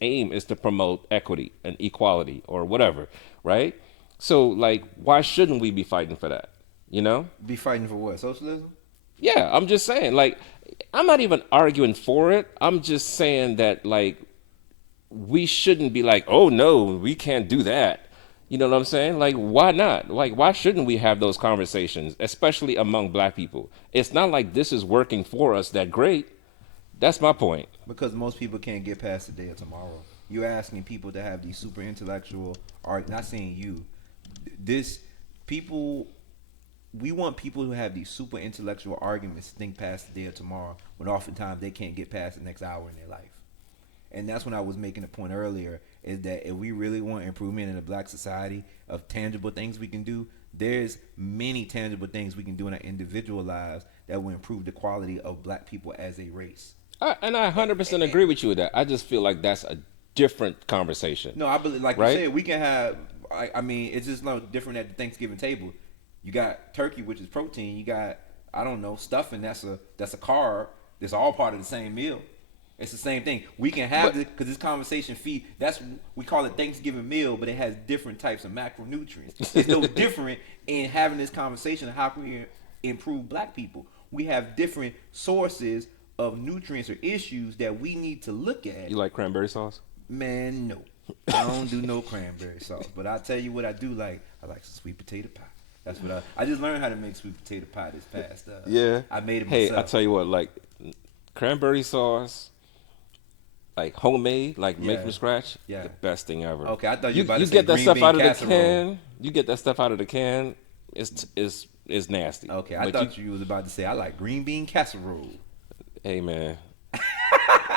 aim is to promote equity and equality or whatever, right? So like, why shouldn't we be fighting for that? You know? Be fighting for what? Socialism? Yeah, I'm just saying, like, I'm not even arguing for it. I'm just saying that, like, we shouldn't be like, oh no, we can't do that. You know what I'm saying? Like, why not? Like, why shouldn't we have those conversations, especially among black people? It's not like this is working for us that great. That's my point. Because most people can't get past the day of tomorrow. You're asking people to have these super intellectual art. Not saying you. This people. We want people who have these super intellectual arguments to think past the day of tomorrow, when oftentimes they can't get past the next hour in their life. And that's when I was making a point earlier, is that if we really want improvement in a black society of tangible things we can do, there's many tangible things we can do in our individual lives that will improve the quality of black people as a race. And I 100% agree with you with that. I just feel like that's a different conversation, No, I believe, like you right? said, we can have. I mean, it's just no different at the Thanksgiving table. You got turkey, which is protein. You got, I don't know, stuffing. That's a carb. That's all part of the same meal. It's the same thing. We can have But this because this conversation feed. That's, we call it Thanksgiving meal, but it has different types of macronutrients. It's no different in having this conversation. How can we improve black people? We have different sources of nutrients or issues that we need to look at. you like cranberry sauce? Man, no. I don't do no cranberry sauce. But I'll tell you what I do like. I like some sweet potato pie. That's what I just learned how to make sweet potato pie this past. Yeah. I made it Hey, I myself. tell you what, like cranberry sauce, like homemade, like made Yeah. from scratch, Yeah. the best thing ever. Okay, I thought you You were about you to say get that green stuff bean out of the casserole. can. You get that stuff out of the can. It's nasty. Okay, I But thought you was about to say I like green bean casserole. hey man,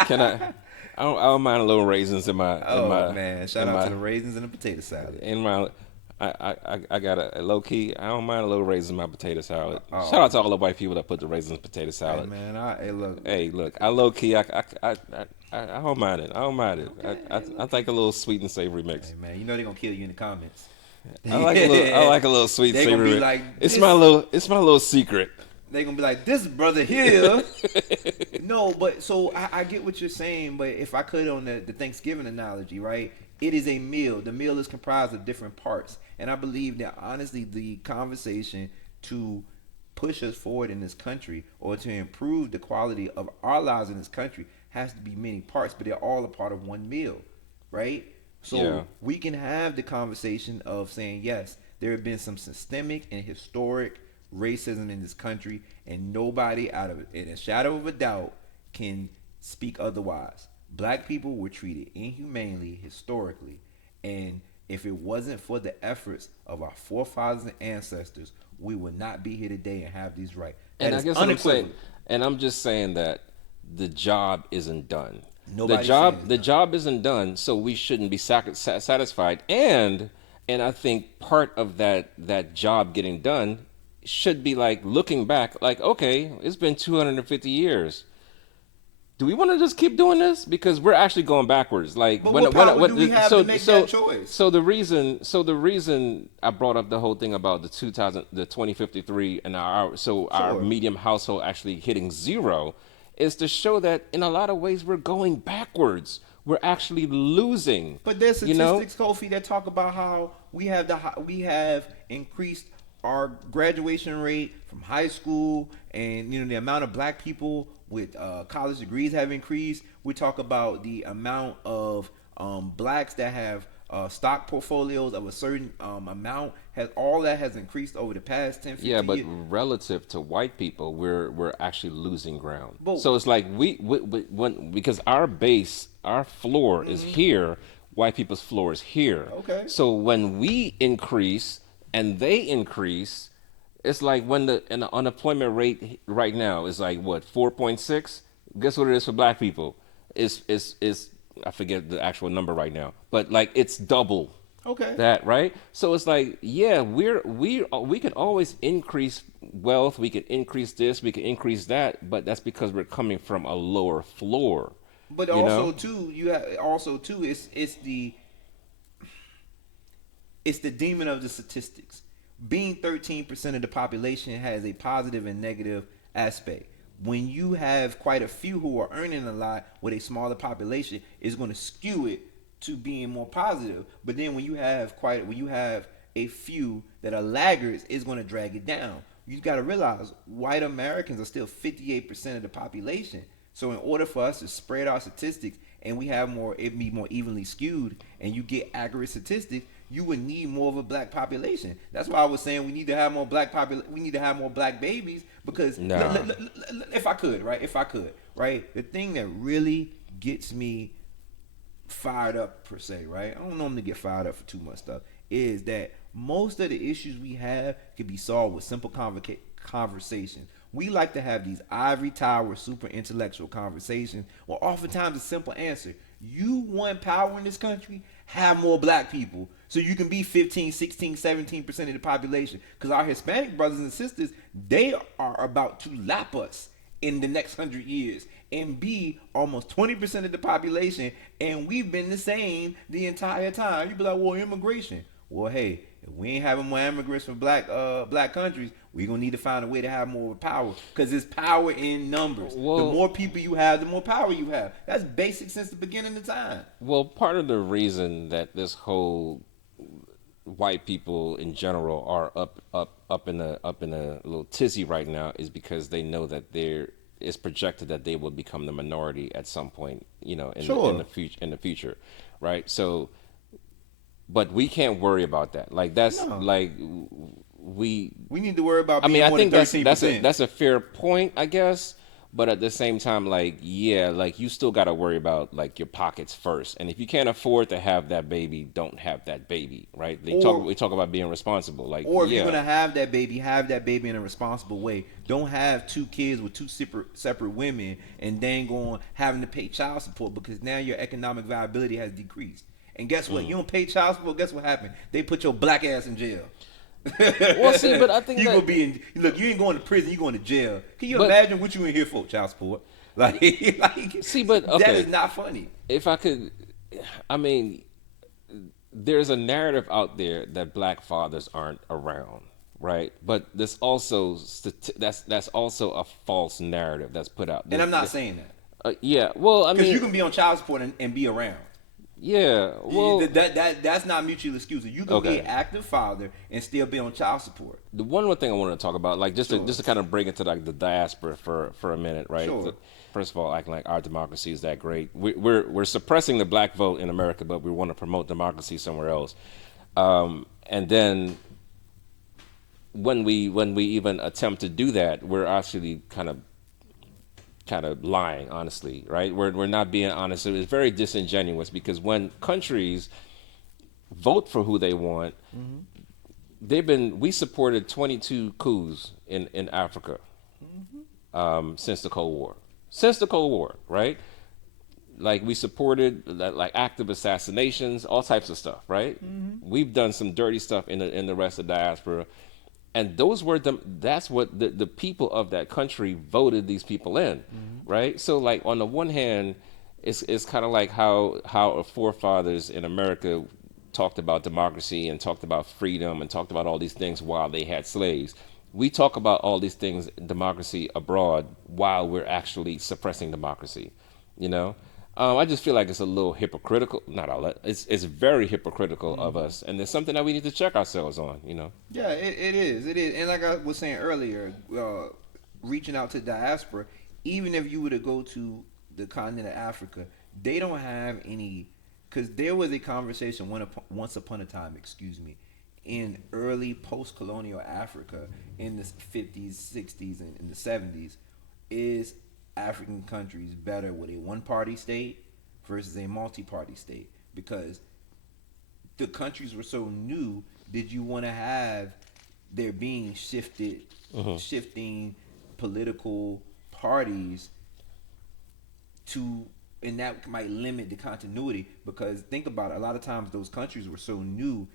can I? I don't mind a little raisins in my Oh man, shout in out my to the raisins and the potato salad. in my. I got a low key. I don't mind a little raisins in my potato salad. Oh, Shout out to all the white people that put the raisins in potato hey salad. man, hey look. Hey, look, I low key, I don't mind it. I don't mind it. Okay, I like a little sweet and savory mix. Hey man, you know they gonna kill you in the comments. I like a little sweet They and gonna savory be mix. like, It's this, my little secret. they gonna be like, this brother here. No, but so I get what you're saying, but if I could, on the Thanksgiving analogy, right? It is a meal. The meal is comprised of different parts. And I believe that honestly the conversation to push us forward in this country or to improve the quality of our lives in this country has to be many parts, but they're all a part of one meal, right? So Yeah. we can have the conversation of saying, yes, there have been some systemic and historic racism in this country, and nobody out of it, in a shadow of a doubt, can speak otherwise. Black people were treated inhumanely historically, and if it wasn't for the efforts of our forefathers and ancestors, we would not be here today and have these rights. That And I is guess what I'm saying, unequivocal. and I'm just saying that the job isn't done. Nobody's saying it's The done. job isn't done, so we shouldn't be satisfied. And I think part of that job getting done should be like looking back, like okay, it's been 250 years. Do we want to just keep doing this because we're actually going backwards? Like But what power do we have to make that choice? so the reason I brought up the whole thing about the 2053 and our Sure. medium household actually hitting zero is to show that in a lot of ways we're going backwards. We're actually losing. But there's you know? statistics, Kofi, that talk about how we have increased our graduation rate from high school, and the amount of black people with college degrees have increased. We talk about the amount of blacks that have stock portfolios of a certain amount. All that has increased over the past 10, 15 Yeah, but years. relative to white people, we're actually losing ground. But- So it's like when because our floor is here, white people's floor is here. Okay. So when we increase and they increase, it's like when the unemployment rate right now is like what 4.6. Guess what it is for black people? Is I forget the actual number right now, but like it's double. Okay. That right? So it's like, yeah, we can always increase wealth, we can increase this, we can increase that, but that's because we're coming from a lower floor. But you also know? too, you have also too. It's the demon of the statistics. Being 13% of the population has a positive and negative aspect. When you have quite a few who are earning a lot with a smaller population, it's going to skew it to being more positive. But then when you have a few that are laggards is going to drag it down. You got to realize white Americans are still 58% of the population. So in order for us to spread our statistics and we have more, it be more evenly skewed, and you get accurate statistics, you would need more of a black population. That's why I was saying we need to have more we need to have more black babies because No. if I could, right? If I could, right? The thing that really gets me fired up per se, right? I don't normally get fired up for too much stuff. Is that most of the issues we have can be solved with simple conversation. We like to have these ivory tower super intellectual conversations. Well, oftentimes a simple answer. You want power in this country? Have more black people so you can be 15, 16, 17% of the population. Because our Hispanic brothers and sisters, they are about to lap us in the next 100 years and be almost 20% of the population, and we've been the same the entire time. You be like, well, immigration. Well, hey, if we ain't having more immigrants from black countries, we gonna need to find a way to have more power, because it's power in numbers. The Well, more people you have, the more power you have. That's basic since the beginning of time. well, part of the reason that this whole white people in general are up in a little tizzy right now is because they know that it's projected that they will become the minority at some point, in Sure. the future, right? So, but we can't worry about that. Like that's No. like we. We need to worry about I being mean, I more than think that's 13%. that's a fair point, I guess. But at the same time, like, yeah, like you still got to worry about like your pockets first. And if you can't afford to have that baby, don't have that baby, right? Or We talk about being responsible. Like, Or if you're yeah, gonna have that baby in a responsible way. Don't have two kids with two separate women and then going having to pay child support because now your economic viability has decreased. And guess what? You don't pay child support. Guess what happened? They put your black ass in jail. well, see, but I think You gonna that, be in. Look, you ain't going to prison. You going to jail. Can you but imagine what you in here for? Child support. Like, like see, but that okay, is not funny. if I could, I mean, there's a narrative out there that black fathers aren't around, right? But there's also that's also a false narrative that's put out. And I'm not saying that Yeah, well, I because you mean, can be on child support and be around. yeah, well, That's not mutually exclusive. You can be okay. an active father and still be on child support. The one more thing I want to talk about, like Sure. just to kind of bring it to like the diaspora for a minute, right? Sure. First of all, acting like our democracy is that great. We're suppressing the black vote in America, but we want to promote democracy somewhere else. And then when we even attempt to do that, we're actually kind of lying, honestly, right? We're not being honest. So it's very disingenuous because when countries vote for who they want, we supported 22 coups in Africa since the Cold War. Since the Cold War, right? Like we supported like active assassinations, all types of stuff, right? We've done some dirty stuff in the rest of the diaspora, and that's what the people of that country voted these people in, right? So like on the one hand, it's kind of like how our forefathers in America talked about democracy and talked about freedom and talked about all these things while they had slaves. We talk about all these things, democracy abroad, while we're actually suppressing democracy. You know, I just feel like it's a little hypocritical. Not all that. It's very hypocritical of us, and it's something that we need to check ourselves on. You know. Yeah, it is. It is. And like I was saying earlier, reaching out to diaspora, even if you were to go to the continent of Africa, they don't have any. Because there was a conversation once upon a time, excuse me, in early post-colonial Africa in the 50s, 60s, and in the 70s, is African countries better with a one-party state versus a multi-party state? Because the countries were so new, did you want to have there being shifting political parties to, and that might limit the continuity? Because think about it, a lot of times those countries were so new,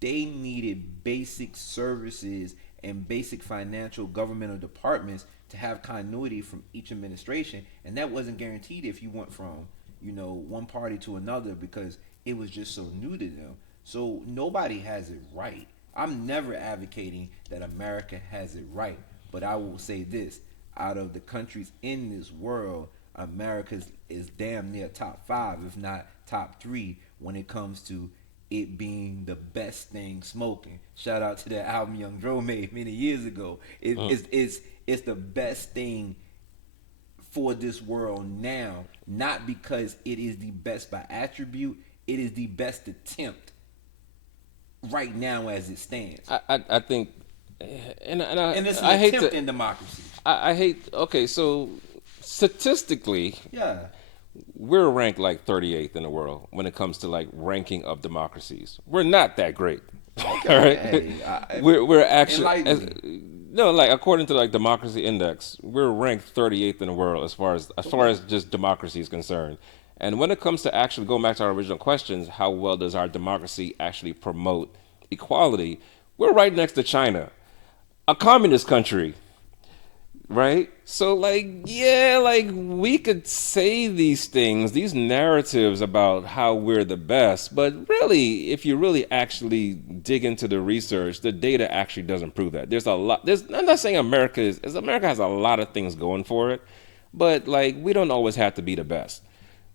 they needed basic services and basic financial governmental departments to have continuity from each administration, and that wasn't guaranteed if you went from one party to another because it was just so new to them. So nobody has it right. I'm never advocating that America has it right, but I will say this: out of the countries in this world, America is damn near top 5, if not top 3, when it comes to it being the best thing smoking. Shout out to that album Young Dro made many years ago. It's the best thing for this world now, not because it is the best by attribute. It is the best attempt right now as it stands. I think, And it's an I hate attempt to in democracy. I hate. Okay, so statistically, Yeah. we're ranked like 38th in the world when it comes to like ranking of democracies. We're not that great. All right, Hey, we're actually enlighten me. no, like according to like democracy index, we're ranked 38th in the world as far as just democracy is concerned. And when it comes to actually going back to our original questions, how well does our democracy actually promote equality? We're right next to China, a communist country, right? So like, yeah, like we could say these things, these narratives about how we're the best, but really, if you really actually dig into the research, the data actually doesn't prove that. There's a lot. I'm not saying America has a lot of things going for it, but like we don't always have to be the best.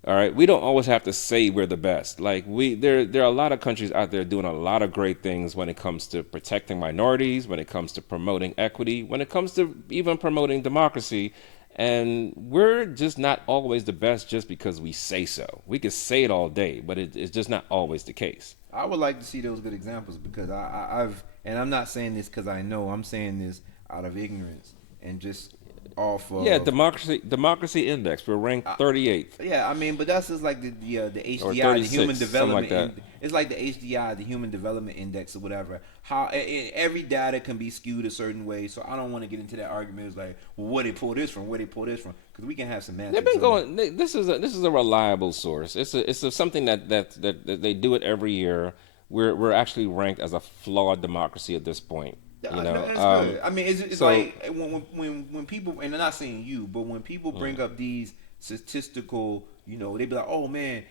All right, we don't always have to say we're the best. Like there are a lot of countries out there doing a lot of great things when it comes to protecting minorities, when it comes to promoting equity, when it comes to even promoting democracy, and we're just not always the best just because we say so. We could say it all day, but it's just not always the case. I would like to see those good examples because I've, and I'm not saying this because I know. I'm saying this out of ignorance and just off of. Yeah, democracy index. We're ranked 38th Yeah, I mean, but that's just like the or HDI, the 36, Human something Development. like that. It's like the HDI, the Human Development Index, or whatever. How every data can be skewed a certain way, so I don't want to get into that argument. It's like, well, where they pull this from, where they pull this from, because we can have some They've answers. been going. This is a reliable source. It's something that they do it every year. We're actually ranked as a flawed democracy at this point. You know, That's good. I mean, it's so like when people, and I'm not saying you, but when people bring up these statistical, they be like, oh man,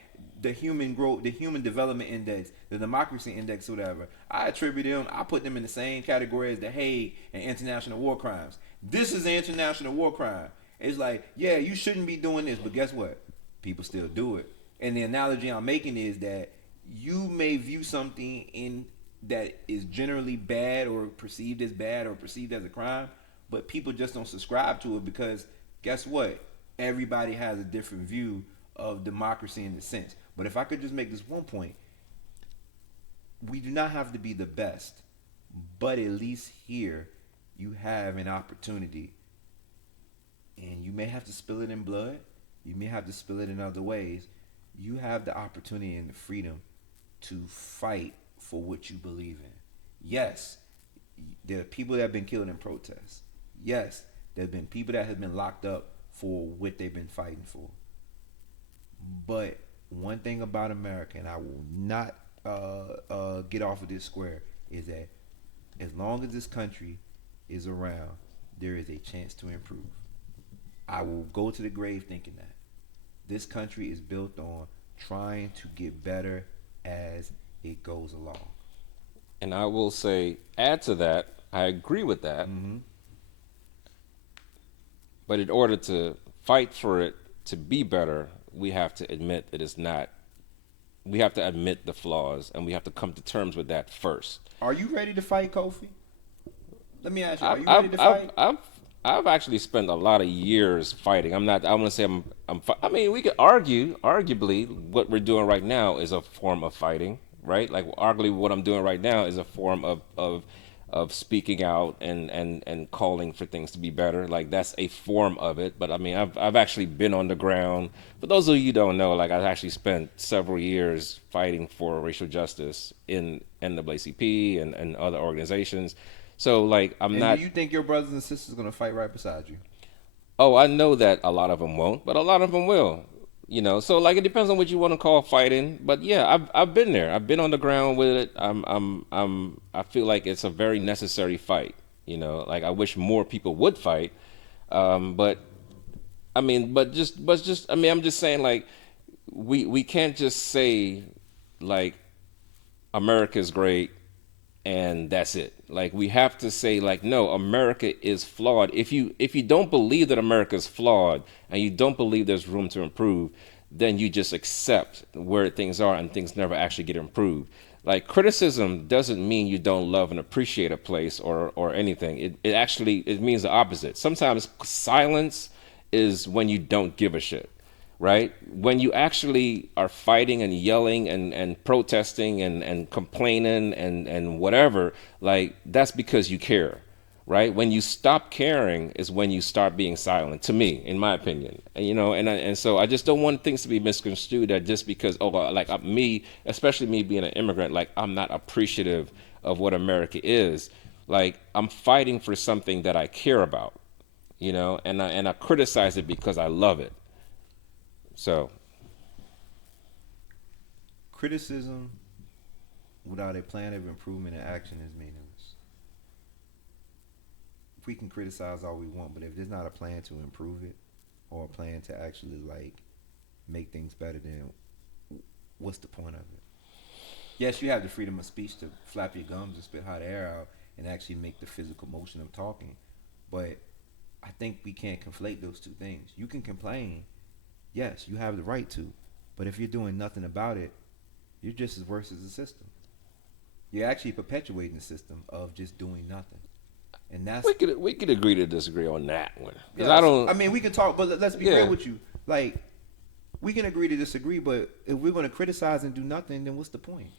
the human growth, the human development index, the democracy index, whatever. I attribute them. I put them in the same category as the Hague and international war crimes. This is an international war crime. It's like, yeah, you shouldn't be doing this, but guess what? People still do it. And the analogy I'm making is that you may view something in that is generally bad or perceived as bad or perceived as a crime, but people just don't subscribe to it because guess what? Everybody has a different view of democracy in a sense. But if I could just make this one point, we do not have to be the best, but at least here you have an opportunity, and you may have to spill it in blood, you may have to spill it in other ways. You have the opportunity and the freedom to fight for what you believe in. Yes, there are people that have been killed in protests. Yes, there have been people that have been locked up for what they've been fighting for. But one thing about America, and I will not get off of this square, is that as long as this country is around, there is a chance to improve. I will go to the grave thinking that this country is built on trying to get better as it goes along. and I will say, add to that, I agree with that. Mm-hmm. But in order to fight for it to be better, we have to admit that it's not. We have to admit the flaws, and we have to come to terms with that first. Are you ready to fight, Kofi? Let me ask you, are I've, you ready to fight? I've actually spent a lot of years fighting. I'm not. I want to say I mean, we could argue. Arguably, what we're doing right now is a form of fighting, right? Like, arguably, what I'm doing right now is a form of speaking out and calling for things to be better. Like, that's a form of it. But I mean, I've actually been on the ground. For those of you who don't know, like, I've actually spent several years fighting for racial justice in NAACP and other organizations. So, like, I'm And not. do you think your brothers and sisters are going to fight right beside you? Oh, I know that a lot of them won't, but a lot of them will. So like it depends on what you want to call fighting. But yeah, I've been there. I've been on the ground with it. I feel like it's a very necessary fight. Like I wish more people would fight. But I mean, I mean, I'm just saying, like, we can't just say like America's great and that's it. Like, we have to say, like, no, America is flawed. If you don't believe that America is flawed and you don't believe there's room to improve, then you just accept where things are and things never actually get improved. Like criticism doesn't mean you don't love and appreciate a place or anything. It actually it means the opposite. Sometimes silence is when you don't give a shit, right? When you actually are fighting and yelling and protesting and complaining and whatever, like that's because you care, right? When you stop caring is when you start being silent. To me, in my opinion, and, and so I just don't want things to be misconstrued that just because me, especially me being an immigrant, like I'm not appreciative of what America is. Like I'm fighting for something that I care about, and I criticize it because I love it. So Criticism without a plan of improvement and action is meaningless. We can criticize all we want, but if there's not a plan to improve it or a plan to actually like make things better, then what's the point of it? Yes, you have the freedom of speech to flap your gums and spit hot air out and actually make the physical motion of talking, but I think we can't conflate those two things. You can complain, yes, you have the right to, but if you're doing nothing about it, you're just as worse as the system. You're actually perpetuating the system of just doing nothing. And that's we could agree to disagree on that one because yeah. I don't. I mean, we can talk, but let's be Yeah. real with you. Like, we can agree to disagree, but if we're going to criticize and do nothing, then what's the point?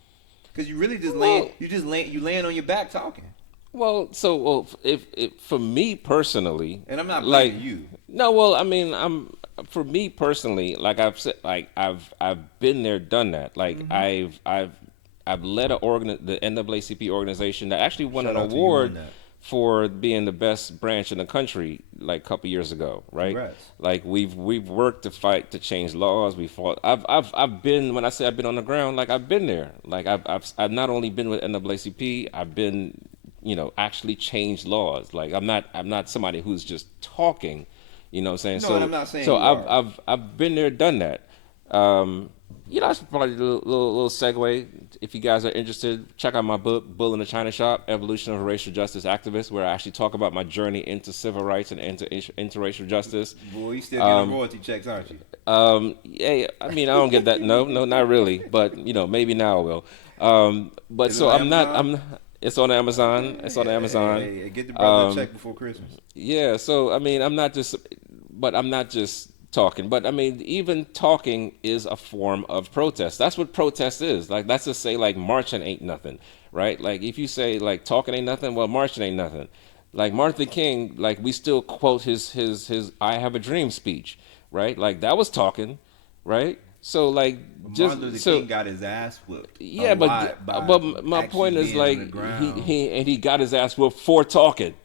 Because you really just Well, laying on your back talking. If for me personally, And I'm not like blaming you. no, well, I mean, for me personally, like I've said, like I've been there, done that. Like I've led the NAACP organization that actually won Shout an out to you on award that. for being the best branch in the country like a couple years ago, right? Congrats. Like we've worked to fight to change laws. We fought. I've been, when I say I've been on the ground, like I've been there. Like I've not only been with NAACP, I've been, actually changed laws. Like I'm not somebody who's just talking, you know what I'm saying? No, So and I'm not saying so you I've are. I've been there, done that. That's probably a little segue. If you guys are interested, check out my book, Bull in the China Shop, Evolution of a Racial Justice Activist, where I actually talk about my journey into civil rights and into interracial justice. Boy, you still getting royalty checks, aren't you? Yeah, I mean, I don't get that. No, not really. But maybe now I will. But Is it so on I'm not. Amazon? It's on Amazon. It's on Amazon. Hey, get the brother a check before Christmas. Yeah, so I mean, I'm not just talking, but I mean, even talking is a form of protest. That's what protest is. Like, that's to say, like, marching ain't nothing, right? Like, if you say, like, talking ain't nothing, well, marching ain't nothing. Like, Martin Luther King, like, we still quote his I Have a Dream speech, right? Like, that was talking, right? So, like, Martin Luther King got his ass whooped a yeah, lot by but my actually point is, being on like, the ground. he got his ass whooped for talking.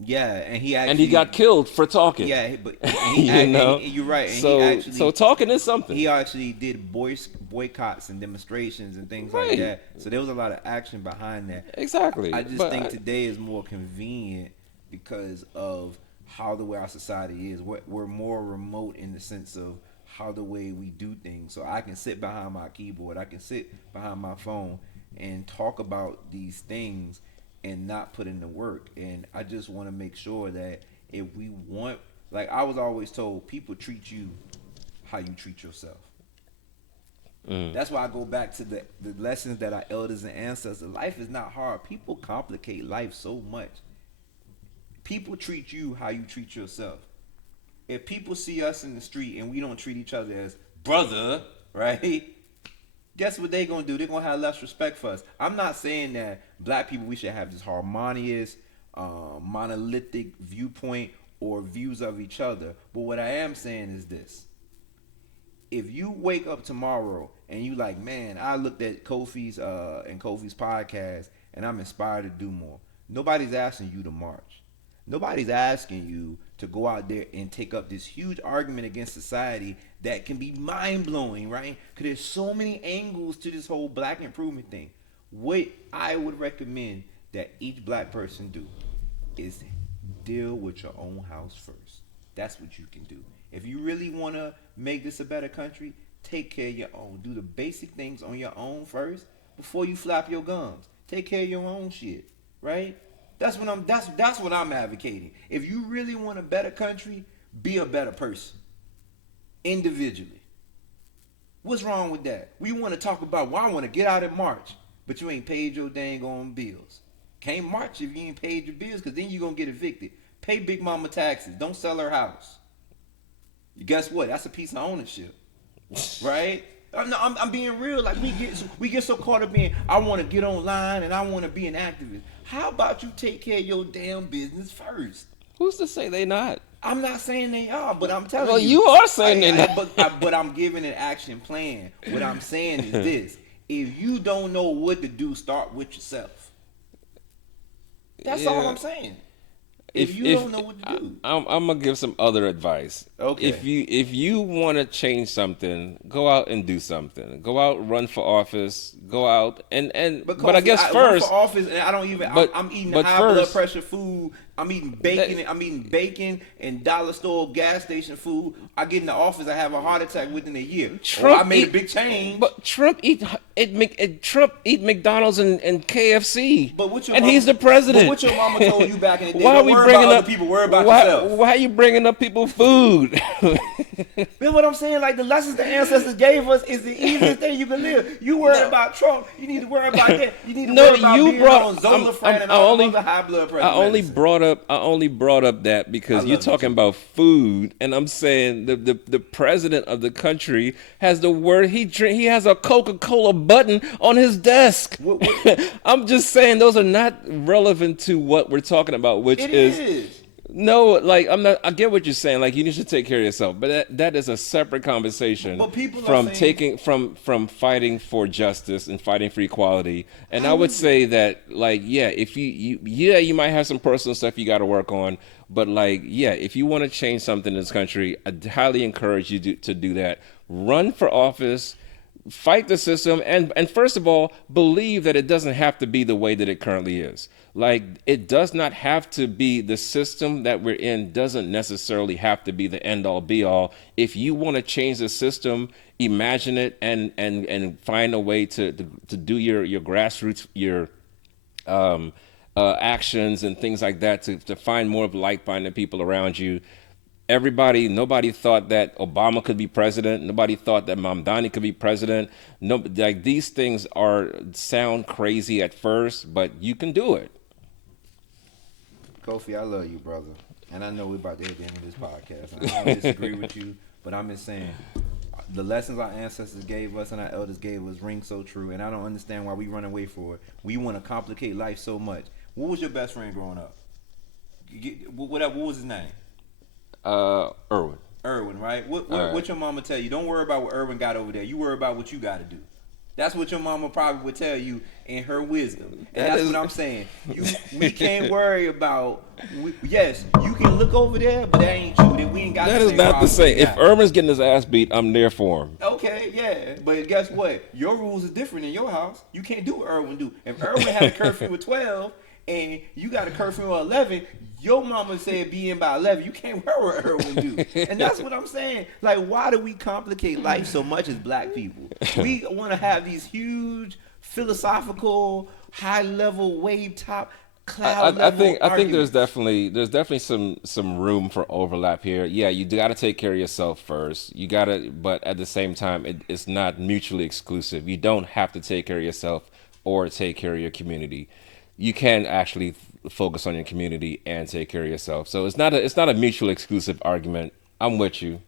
Yeah, and he And actually he got killed for talking. yeah, but you're right. And So talking is something. he actually did boycotts and demonstrations and things like Right. that. So there was a lot of action behind that. Exactly. I just But think today is more convenient because of how the way our society is. We're more remote in the sense of how the way we do things. So I can sit behind my keyboard, I can sit behind my phone and talk about these things and not put in the work. And I just want to make sure that if we want, like I was always told, people treat you how you treat yourself. That's why I go back to the lessons that our elders and ancestors. Life is not hard. People complicate life so much. People treat you how you treat yourself. If people see us in the street and we don't treat each other as brother, right? Guess what they gonna do? They're gonna have less respect for us. I'm not saying that black people we should have this harmonious, monolithic viewpoint or views of each other. But what I am saying is this: if you wake up tomorrow and you like, man, I looked at Kofi's and Kofi's podcast and I'm inspired to do more. Nobody's asking you to march. Nobody's asking you to go out there and take up this huge argument against society that can be mind-blowing, right? Because there's so many angles to this whole black improvement thing. What I would recommend that each black person do is deal with your own house first. That's what you can do. If you really want to make this a better country, take care of your own. Do the basic things on your own first before you flap your gums. Take care of your own shit, right? That's what I'm advocating. If you really want a better country, be a better person individually. What's wrong with that? We want to talk about, well, I want to get out and march. but you ain't paid your dang on bills. Can't march if you ain't paid your bills, because then you going to get evicted. Pay Big Mama taxes. Don't sell her house. Guess what? That's a piece of ownership, right? I'm being real. Like we get so caught up in I want to get online and I want to be an activist. How about you take care of your damn business first? Who's to say they not? I'm not saying they are, but I'm telling Well, you. you are saying they not. But I'm giving an action plan. What I'm saying is this: if you don't know what to do, start with yourself. That's all I'm saying. If you don't know what to do, I'm gonna give some other advice. Okay. If you want to change something, go out and do something. Go out, run for office. Go out and but I guess first, run for office, and I don't even. I'm eating high blood pressure food. I'm eating bacon. I'm eating bacon and dollar store gas station food. I get in the office, I have a heart attack within a year. I made a big change. But Trump eat McDonald's and KFC. But he's the president. But what your mama told you back in the day? Why are we bringing up people? Worry about yourself. Why are you bringing up people's food? That's what I'm saying. Like the lessons the ancestors gave us is the easiest thing you can live. You worry about Trump. You need to worry about that. You need to worry about being on Zolafran and all the high blood pressure. I only brought up that because you're talking about food, and I'm saying the president of the country has the word he has a Coca-Cola button on his desk. I'm just saying those are not relevant to what we're talking about, which is. No, like I'm not. I get what you're saying. Like you need to take care of yourself, but that is a separate conversation from fighting for justice and fighting for equality. And I would say that, like, yeah, if you might have some personal stuff you got to work on, but like, yeah, if you want to change something in this country, I highly encourage you to do that. Run for office. Fight the system, and first of all, believe that it doesn't have to be the way that it currently is. Like, it does not have to be, the system that we're in doesn't necessarily have to be the end-all, be-all. If you want to change the system, imagine it and find a way to do your grassroots, your actions and things like that to find more of like-minded people around you. Nobody thought that Obama could be president. Nobody thought that Mamdani could be president. No, like these things sound crazy at first, but you can do it. Kofi, I love you, brother, and I know we're about to hit the end of this podcast. I don't disagree with you, but I'm just saying the lessons our ancestors gave us and our elders gave us ring so true, and I don't understand why we run away from it. We want to complicate life so much. What was your best friend growing up? What was his name? Irwin. Irwin, right? What your mama tell you? Don't worry about what Irwin got over there. You worry about what you got to do. That's what your mama probably would tell you in her wisdom. And that's what I'm saying. We can't worry about. Yes, you can look over there, but that ain't true. That we ain't got. That is not the same. If Irwin's getting his ass beat, I'm there for him. Okay, yeah, but guess what? Your rules are different in your house. You can't do what Irwin do. If Irwin had a curfew at 12 and you got a curfew at 11. Your mama said be in by 11. You can't wear what Irwin do. And that's what I'm saying. Like, why do we complicate life so much as black people? We want to have these huge, philosophical, high-level, wave-top, cloud-level I think there's definitely some room for overlap here. Yeah, you got to take care of yourself first. You got to, but at the same time, it's not mutually exclusive. You don't have to take care of yourself or take care of your community. You can actually focus on your community and take care of yourself. So it's not a mutually exclusive argument. I'm with you.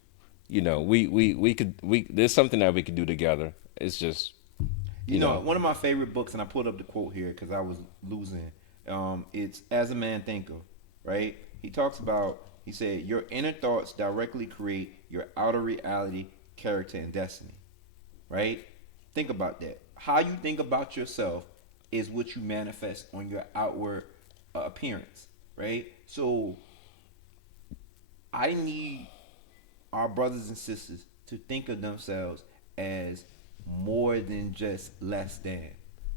You know, we could there's something that we could do together. It's just you know, one of my favorite books, and I pulled up the quote here because I was losing. It's As a Man Thinketh, right? He said, your inner thoughts directly create your outer reality, character, and destiny. Right? Think about that. How you think about yourself is what you manifest on your outward appearance, right? So I need our brothers and sisters to think of themselves as more than just less than.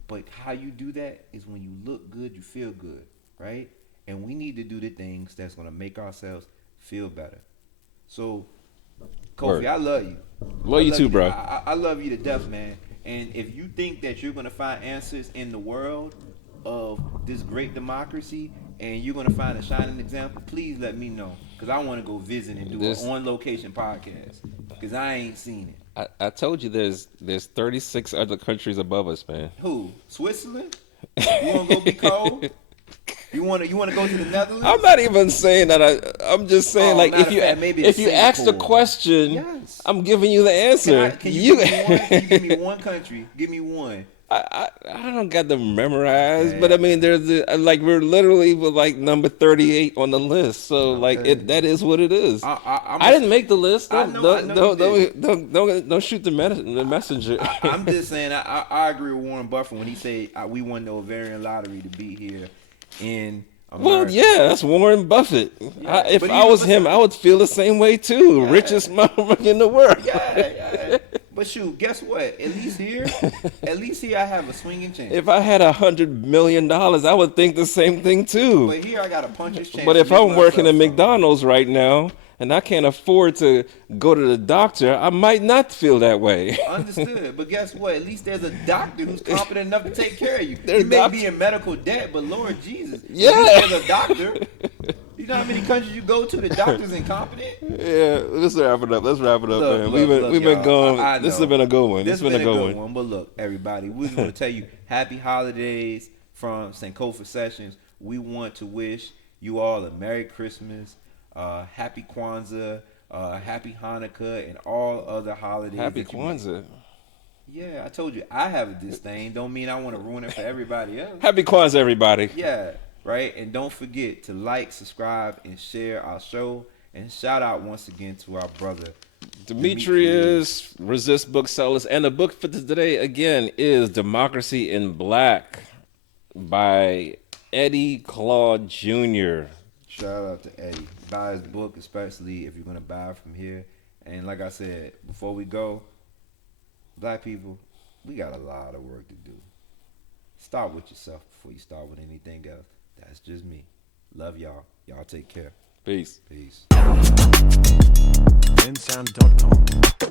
But how you do that is when you look good, you feel good, right? And we need to do the things that's going to make ourselves feel better. So, Kofi, Word. I love you. Love you too, bro. I love you to death, man. And if you think that you're going to find answers in the world of this great democracy and you're going to find a shining example, please let me know. Because I want to go visit and do an on-location podcast. Because I ain't seen it. I told you there's 36 other countries above us, man. Who? Switzerland? You want to go be cold? You want to go to the Netherlands? I'm not even saying that. I'm just saying, like, matter of fact, maybe if it's you ask the Singapore. question, Yes. I'm giving you the answer. Can you give me one? Can you give me one country? Give me one. I don't got them memorized, Okay. but I mean, like we're literally with like number 38 on the list, so like Okay. that is what it is. I didn't make the list. I know you Don't shoot the messenger. I'm just saying. I agree with Warren Buffett when he said we won the Ovarian lottery to be here in America. Well, yeah, that's Warren Buffett. Yeah, If but I was listen- him, I would feel the same way too. Yeah. Richest motherfucker in the world. Yeah. But shoot, guess what? At least here, I have a swinging chance. If I had $100 million, I would think the same thing too. But here I got a puncher's chance. But to if make I'm working at myself McDonald's right now and I can't afford to go to the doctor, I might not feel that way. Understood. But guess what? At least there's a doctor who's competent enough to take care of you. There's You may doctor- be in medical debt, but Lord Jesus, Yeah. at least there's a doctor. You know how many countries you go to, the doctor's incompetent? Yeah, let's wrap it up. Let's wrap it up, Look, man. look, We've been y'all. going. I This has know. been a good one. This This has been a good one. But look, everybody, we just want to tell you happy holidays from Sankofa Sessions. We want to wish you all a Merry Christmas, Happy Kwanzaa, Happy Hanukkah, and all other holidays. Happy that you- Kwanzaa. Yeah, I told you I have a disdain. Don't mean I want to ruin it for everybody else. Happy Kwanzaa, everybody. Yeah, right. And don't forget to like, subscribe, and share our show. And shout out once again to our brother Demetrius, Resist Booksellers. And the book for today, again, is Democracy in Black by Eddie Claude Jr. Shout out to Eddie. Buy his book, especially if you're going to buy it from here. And like I said, before we go, black people, we got a lot of work to do. Start with yourself before you start with anything else. That's just me. Love y'all. Y'all take care. Peace. Peace. Insound.com.